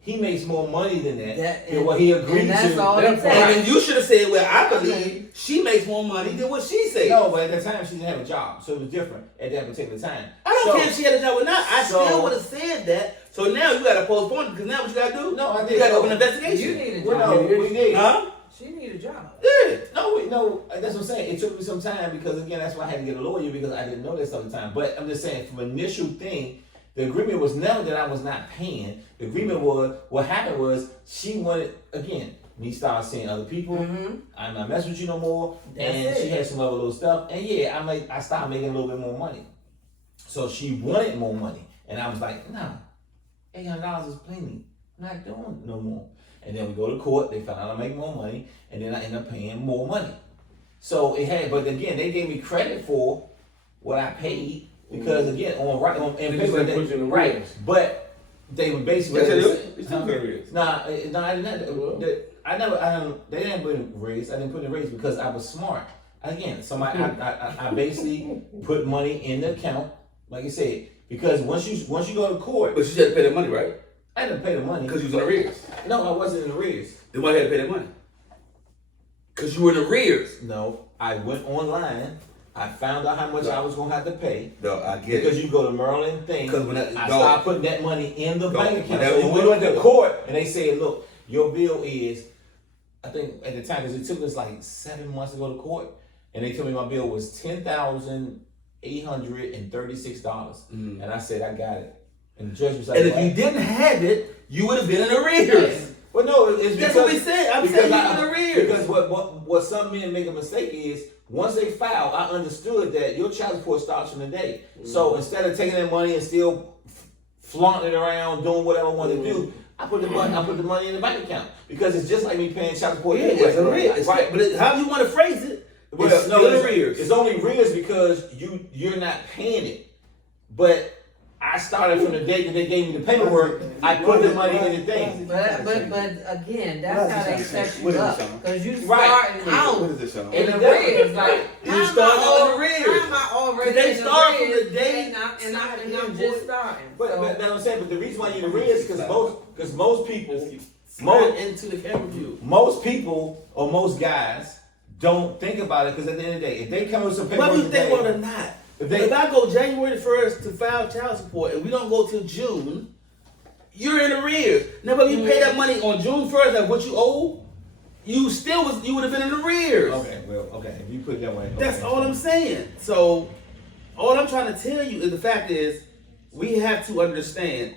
he makes more money than That- than what he agreed and that's to. all it takes. And then you should have said, well, I believe she makes more money than what she said. No, but at that time she didn't have a job, so it was different at that particular time. I don't care if she had a job or not. I So- still would have said that. So now you got to postpone it because now what you got to do? No, I did. You got to open an You investigation. need a Well, job. no, we did. Huh? She need a job. Yeah. No, that's what I'm saying. It took me some time because again, that's why I had to get a lawyer because I didn't know this at the time. But I'm just saying, from initial thing, the agreement was never that I was not paying. The agreement was what happened was she wanted again me start seeing other people. I'm not messing with you no more, and That's she it. had some other little stuff. And yeah, I started making a little bit more money. So she wanted more money, and I was like, no, $800 is plenty. I'm not doing no more. And then we go to court. They found out I make more money, and then I end up paying more money. So but again, they gave me credit for what I paid because again, on They paper, just didn't put you in the right. arrears. But they would basically. Yes, they do. It's Huh? still very good. Nah, I didn't. They didn't put in raise. I didn't put in raise because I was smart. Again, I basically put money in the account, like you said, because once you go to court, But you had to pay that money, right? I didn't pay the money. Because you was in arrears. No, I wasn't in arrears. Then why you had to pay that money? Because you were in arrears. No, I went online. I found out how much I was gonna have to pay. No, I get Because it. you go to Maryland thing, Because when that- I no. started putting that money in the No, bank account. whenever So you when we go went to to court and they said, look, your bill is, I think at the time, because it took us like 7 months to go to court, and they told me my bill was $10,836. And I said, I got it. And the judge was like, And if "What?" you didn't have it, you would have been in arrears. Well, no, it's That's because, what we said. I'm because saying you in arrears. Because what some men make a mistake is, once they file, I understood that your child support starts from the day. So instead of taking that money and still flaunting it around, doing whatever I want to do, I put the money in the bank account because it's just like me paying child support. Yeah, anyway. it's arrears. Right? But how you want to phrase it, Well, it's no, still it's, arrears. it's only arrears because you're not paying it. But I started from the day that they gave me the paperwork. I put the money in the thing. But again, that's how they set you up. Cause you Right. starting out What is this, Sean? in arrears. Like, You how am I starting out in al- arrears. How am I already They in start from arrears the day and I'm starting, just starting. But So, that's what I'm saying. But the reason why you're in arrears is because most people, Slide into the camera view. most people or most guys don't think about it because at the end of the day, if they come with some paperwork Whether you think today, about it or not, If if, they- I go January 1st to file child support and we don't go till June, you're in arrears. Now, if you pay that money on June 1st, like what you owe, you would have been in arrears. Okay, well, okay, if you put it that way. That's okay. all I'm saying. So, all I'm trying to tell you is the fact is, we have to understand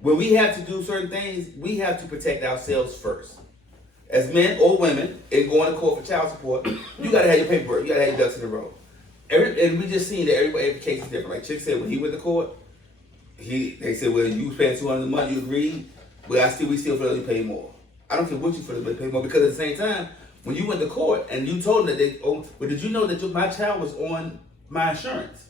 when we have to do certain things, we have to protect ourselves first. As men or women, in going to court for child support, you gotta have your paperwork. You gotta have your ducks in a row. And we just seen that every case is different. Like Chick said, when he went to court, they said, well, you was paying $200 a month, you agreed, but we still feel like you pay more. I don't care what you feel like you pay more, because at the same time, when you went to court and you told them that they owned, but did you know that my child was on my insurance?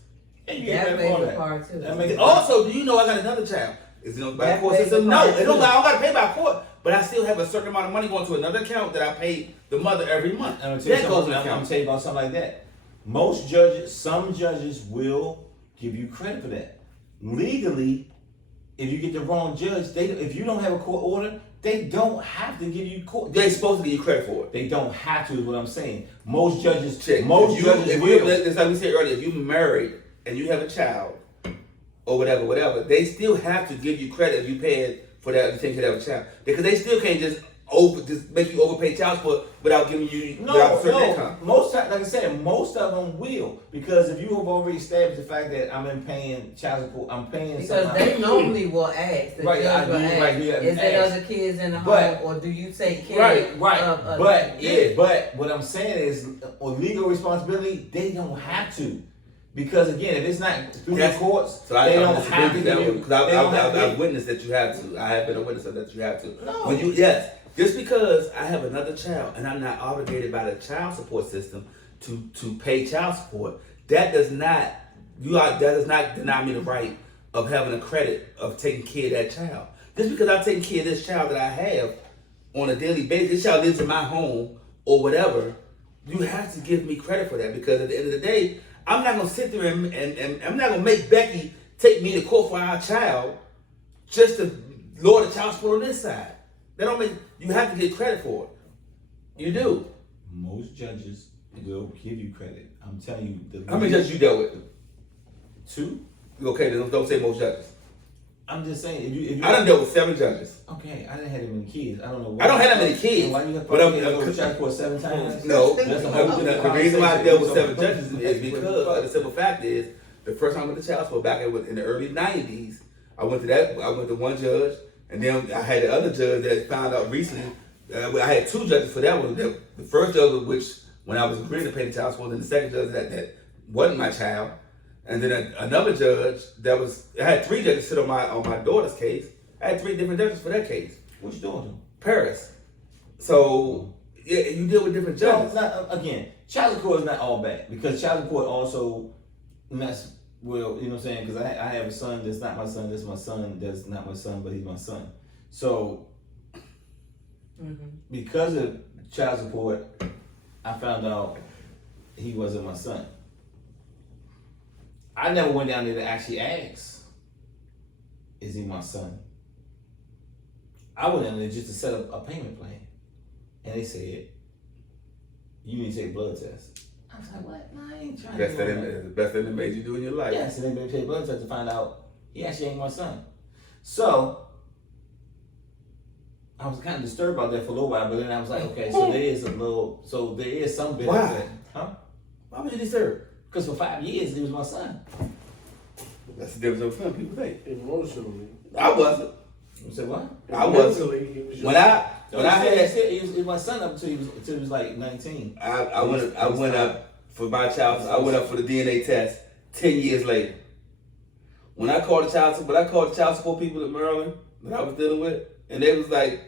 And you That get makes all it that. hard too. That makes it Also, do you know I got another child? Is it by That court makes system? it No, hard, I don't too. gotta pay by court, but I still have a certain amount of money going to another account that I pay the mother every month. I'm gonna tell you That goes in something. the I'm gonna account. tell you about something like that. Most judges, some judges will give you credit for that. Legally, if you get the wrong judge, if you don't have a court order, they don't have to give you court. They're supposed to give you credit for it. They don't have to, is what I'm saying. Most judges, Check. most judges will. It's like we said earlier, if you married and you have a child or whatever, they still have to give you credit if you paid for that to take care of a child. Because they still can't just make you overpay child support without giving you without a certain income. Most time, like I said, most of them will, because if you have already established the fact that I'm in paying child support, I'm paying Because something. they normally will ask. The Right, judge will I do, ask, right, yeah, is there ask. other kids in the But- home, or do you take care Right, of other but kids? but what I'm saying is, on legal responsibility, they don't have to, because again, if it's not through the That's- courts, So I they don't don't have to give you. because they don't have to I've give- witnessed that you have to. I have been a witness of that you have to. No. When you just because I have another child and I'm not obligated by the child support system to pay child support, that does not deny me the right of having a credit of taking care of that child. Just because I'm taking care of this child that I have on a daily basis, this child lives in my home or whatever, you have to give me credit for that, because at the end of the day, I'm not gonna sit there and I'm not gonna make Becky take me to court for our child just to lower the child support on this side. That don't make, you have to get credit for it. You do. Most judges will give you credit. I'm telling you. How many judges you dealt with? 2. Okay, then don't say most judges. I'm just saying, if you I done dealt with 7 judges. Okay, I didn't have that many kids. I don't know. I don't have that many kids, Why you have but I'm- to go to child support 7 times? No, That's a whole different the reason why I dealt with 7 conversation. judges is because the simple fact is, the first time I went to child support back in the early 90s, I went to one judge, and then I had the other judge that found out recently. I had 2 judges for that one. The first judge of which, when I was agreeing to pay the child support, and the second judge that wasn't my child, and then another judge I had 3 judges sit on my daughter's case. I had 3 different judges for that case. What you doing? Paris. So yeah, you deal with different No, judges. it's not, again, child support is not all bad, because child support also mess. Well, you know what I'm saying? Because I have a son that's not my son, that's my son, that's not my son, but he's my son. So, because of child support, I found out he wasn't my son. I never went down there to actually ask, is he my son? I went down there just to set up a payment plan. And they said, you need to take a blood test. I was like, what? No, I ain't trying to do that. The best thing that made you do in your life. Yes, and they made me take a blood test to find out he actually ain't my son. So, I was kind of disturbed about that for a little while, but then I was like, okay, so there is some benefit. Why? Huh? Why would you disturb? Because for 5 years, he was my son. That's the difference of some people think. Emotionally. I wasn't. You said what? I wasn't. Mentally, he was When I he was my son up until he was like 19. I went up for my child. I went up for the DNA test 10 years later. When I called the child support people in Maryland that I was dealing with, and they was like,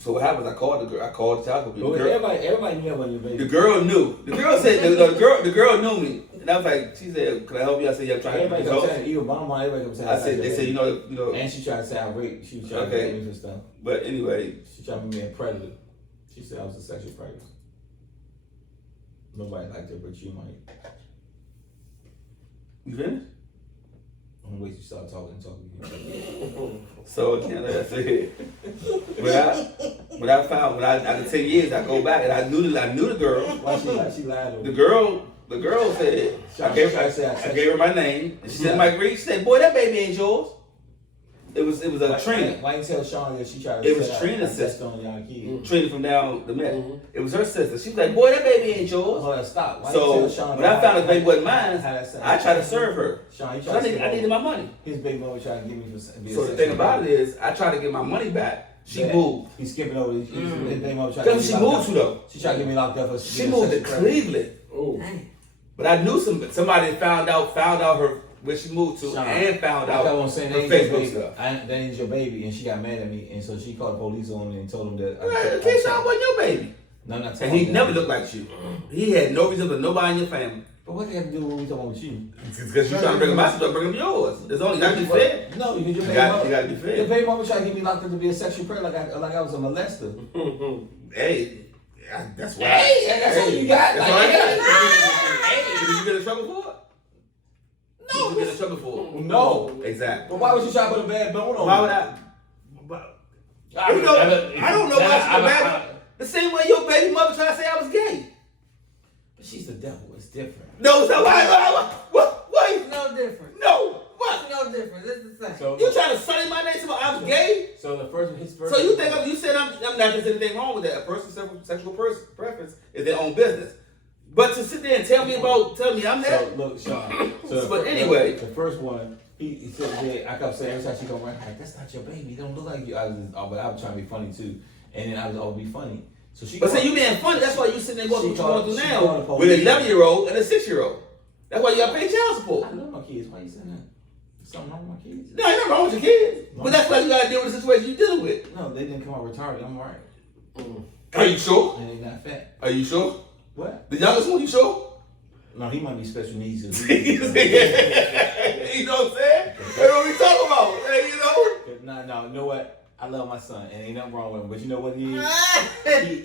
so what happens? I called the child support people. But The girl- everybody knew when you baby. The girl knew. The girl said the girl knew me, and I was like, she said, "Can I help you?" I said, "Yeah, I'm trying Everybody to kept help." saying, even Obama, everybody kept saying. I said, "They said, you know." And she tried to say I raped. She tried to rape me and stuff. But anyway, She tried to make me a predator. She said I was a sexual predator. Nobody liked her, but you might. you finished. I'm gonna wait till you start talking. So again, like I said, when I found after 10 years, I go back and I knew the girl. Why she lied to The me? girl said, I gave her my name. And she said, Mike Reed. She said, "Boy, that baby ain't yours." It was Trina. Why you tell Sean that she tried to It was set Trina's up sister. on y'all kid? Trina from down the Met. Mhm. It was her sister. She was like, boy, that baby ain't yours. Hold on, stop. Why So you tell Sean when I found out the baby wasn't mine, how that sound? I tried to serve her. Sean, you So tried I to needed, I needed my money. his baby mama tried to give me for So the thing about it is, I tried to get my money back. She moved. He's skipping over. His baby mama tried Guess to where she get me moved locked to up. though? She tried to get me locked up for She moved to Cleveland. Oh. Dang. But I knew somebody found out her where she moved to Sean, and found I out kept on saying her that ain't your Facebook baby. stuff. That ain't your baby, and she got mad at me, and so she called the police on me and told them that. Keyshawn wasn't your baby. No, I'm not And talking he about never that. looked like you. He had no reason for nobody in your family. But what they have to do when we talking about you? Because you trying to bring him my stuff, bring him yours. There's only, you gotta be fair. No, because your You baby gotta mama. be Your fair. baby mama tried to get me locked up to be a sexual predator like I was a molester. Hey, that's why. Hey, that's all you got? That's Like, all I hey. got. Hey, did you get in trouble for it? No, Did you get in trouble for it? No. Exactly. But why would you try to put a bad bone on Why me? would I? You know, I don't know why she's bad. The same way your baby mother tried to say I was gay. But she's the devil. It's different. No, so what? It's no different. No, what? It's no different. It's the same. So, You trying to sully my name so I was gay? so his first. So you think you said I'm not there's anything wrong with that? A person's sexual preference is their own business. But to sit there and tell me I'm So that. look, Sean. So But anyway. the first one, he said, yeah, I kept saying every time she come around, like, that's not your baby. It don't look like you. But I was trying to be funny too, and then I was always be funny. So she. But called- see, you being funny. That's why you sitting there going She through what you're called- going she through called now the with an police. 11-year-old and a 6-year-old. That's why you got to pay child support. I love my kids. Why you saying that? Something wrong with my kids? No, ain't nothing wrong with your kids. But that's why you got to deal with the situation you're dealing with. No, they didn't come out retarded. I'm alright. Are you sure? And they not fat. Are you sure? What? The youngest one, you sure? No, he might be special needs. You know what I'm saying? That's what we talking about. Hey, you know? No, you know what? I love my son, and ain't nothing wrong with him. But you know what he is?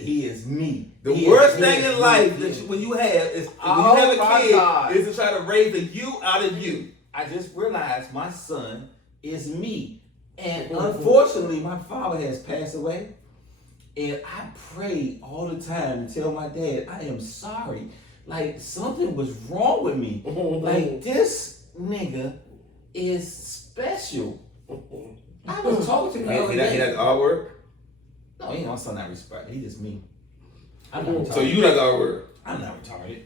he is me. The worst thing in life that when you have is when you have a my kid God. is to try to raise the you out of you. I just realized my son is me. And unfortunately, my father has passed away. And I pray all the time and tell my dad, I am sorry. Like, something was wrong with me. Like, this nigga is special. I was talking to him the other He day. not the R word? No, he ain't my son not respect. He just me. I'm not retarded. So you not the R word? I'm not retarded.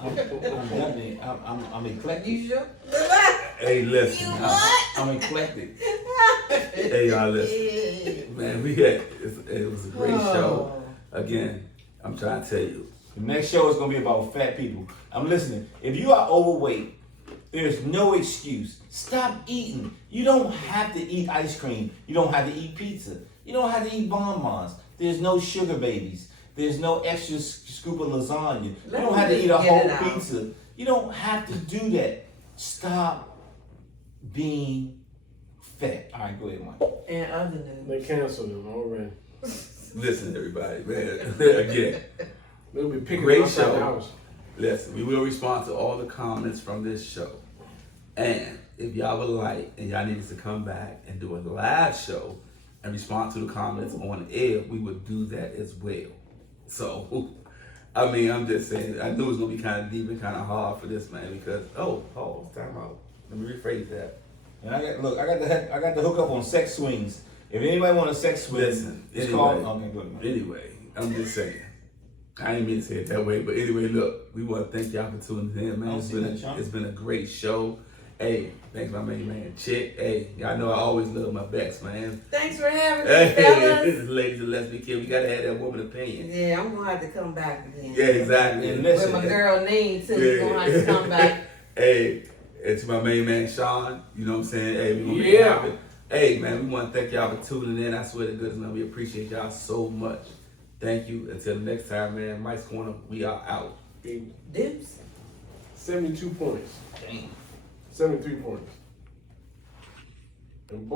I'm definitely, I'm eclectic. You sure? Hey, listen. I'm eclectic. Hey, y'all, listen. Man, it was a great show. Again, I'm trying to tell you. The next show is gonna be about fat people. I'm listening. If you are overweight, there's no excuse. Stop eating. You don't have to eat ice cream. You don't have to eat pizza. You don't have to eat bonbons. There's no sugar babies. There's no extra scoop of lasagna. You Let don't me have to just eat a get it whole out. pizza. You don't have to do that. Stop being fat. All right, go ahead, Mike. And other news. They canceled him already. Listen, everybody, man. Again, They'll be picking Great him outside show. the house. listen, we will respond to all the comments from this show. And if y'all would like, and y'all need us to come back and do a live show and respond to the comments on air, we would do that as well. So, I mean, I'm just saying, I knew it was gonna be kind of deep and kind of hard for this man because, time out. Let me rephrase that. And I got the hook up on sex swings. If anybody want a sex swing, Listen, it's anyway. called. Okay, go ahead. Anyway, I'm just saying. I ain't mean to say it that way, but anyway, look, we want to thank y'all for tuning in, man. It's been a great show. Hey, thanks my main man, Chick. Hey, y'all know I always love my backs, man. Thanks for having me, Hey, fellas. ladies and lesbian kid, we gotta have that woman opinion. Yeah, I'm gonna have to come back again. Yeah, exactly. And With listen, my girl Nene too, you gonna have to come back. Hey, and to my main man Sean, you know what I'm saying? Hey, we gonna Yeah. have it. Hey man, we want to thank y'all for tuning in. I swear to goodness, man, we appreciate y'all so much. Thank you. Until the next time, man. Mike's Corner, we are out. Deuce. 72 points. Damn. 73 points. And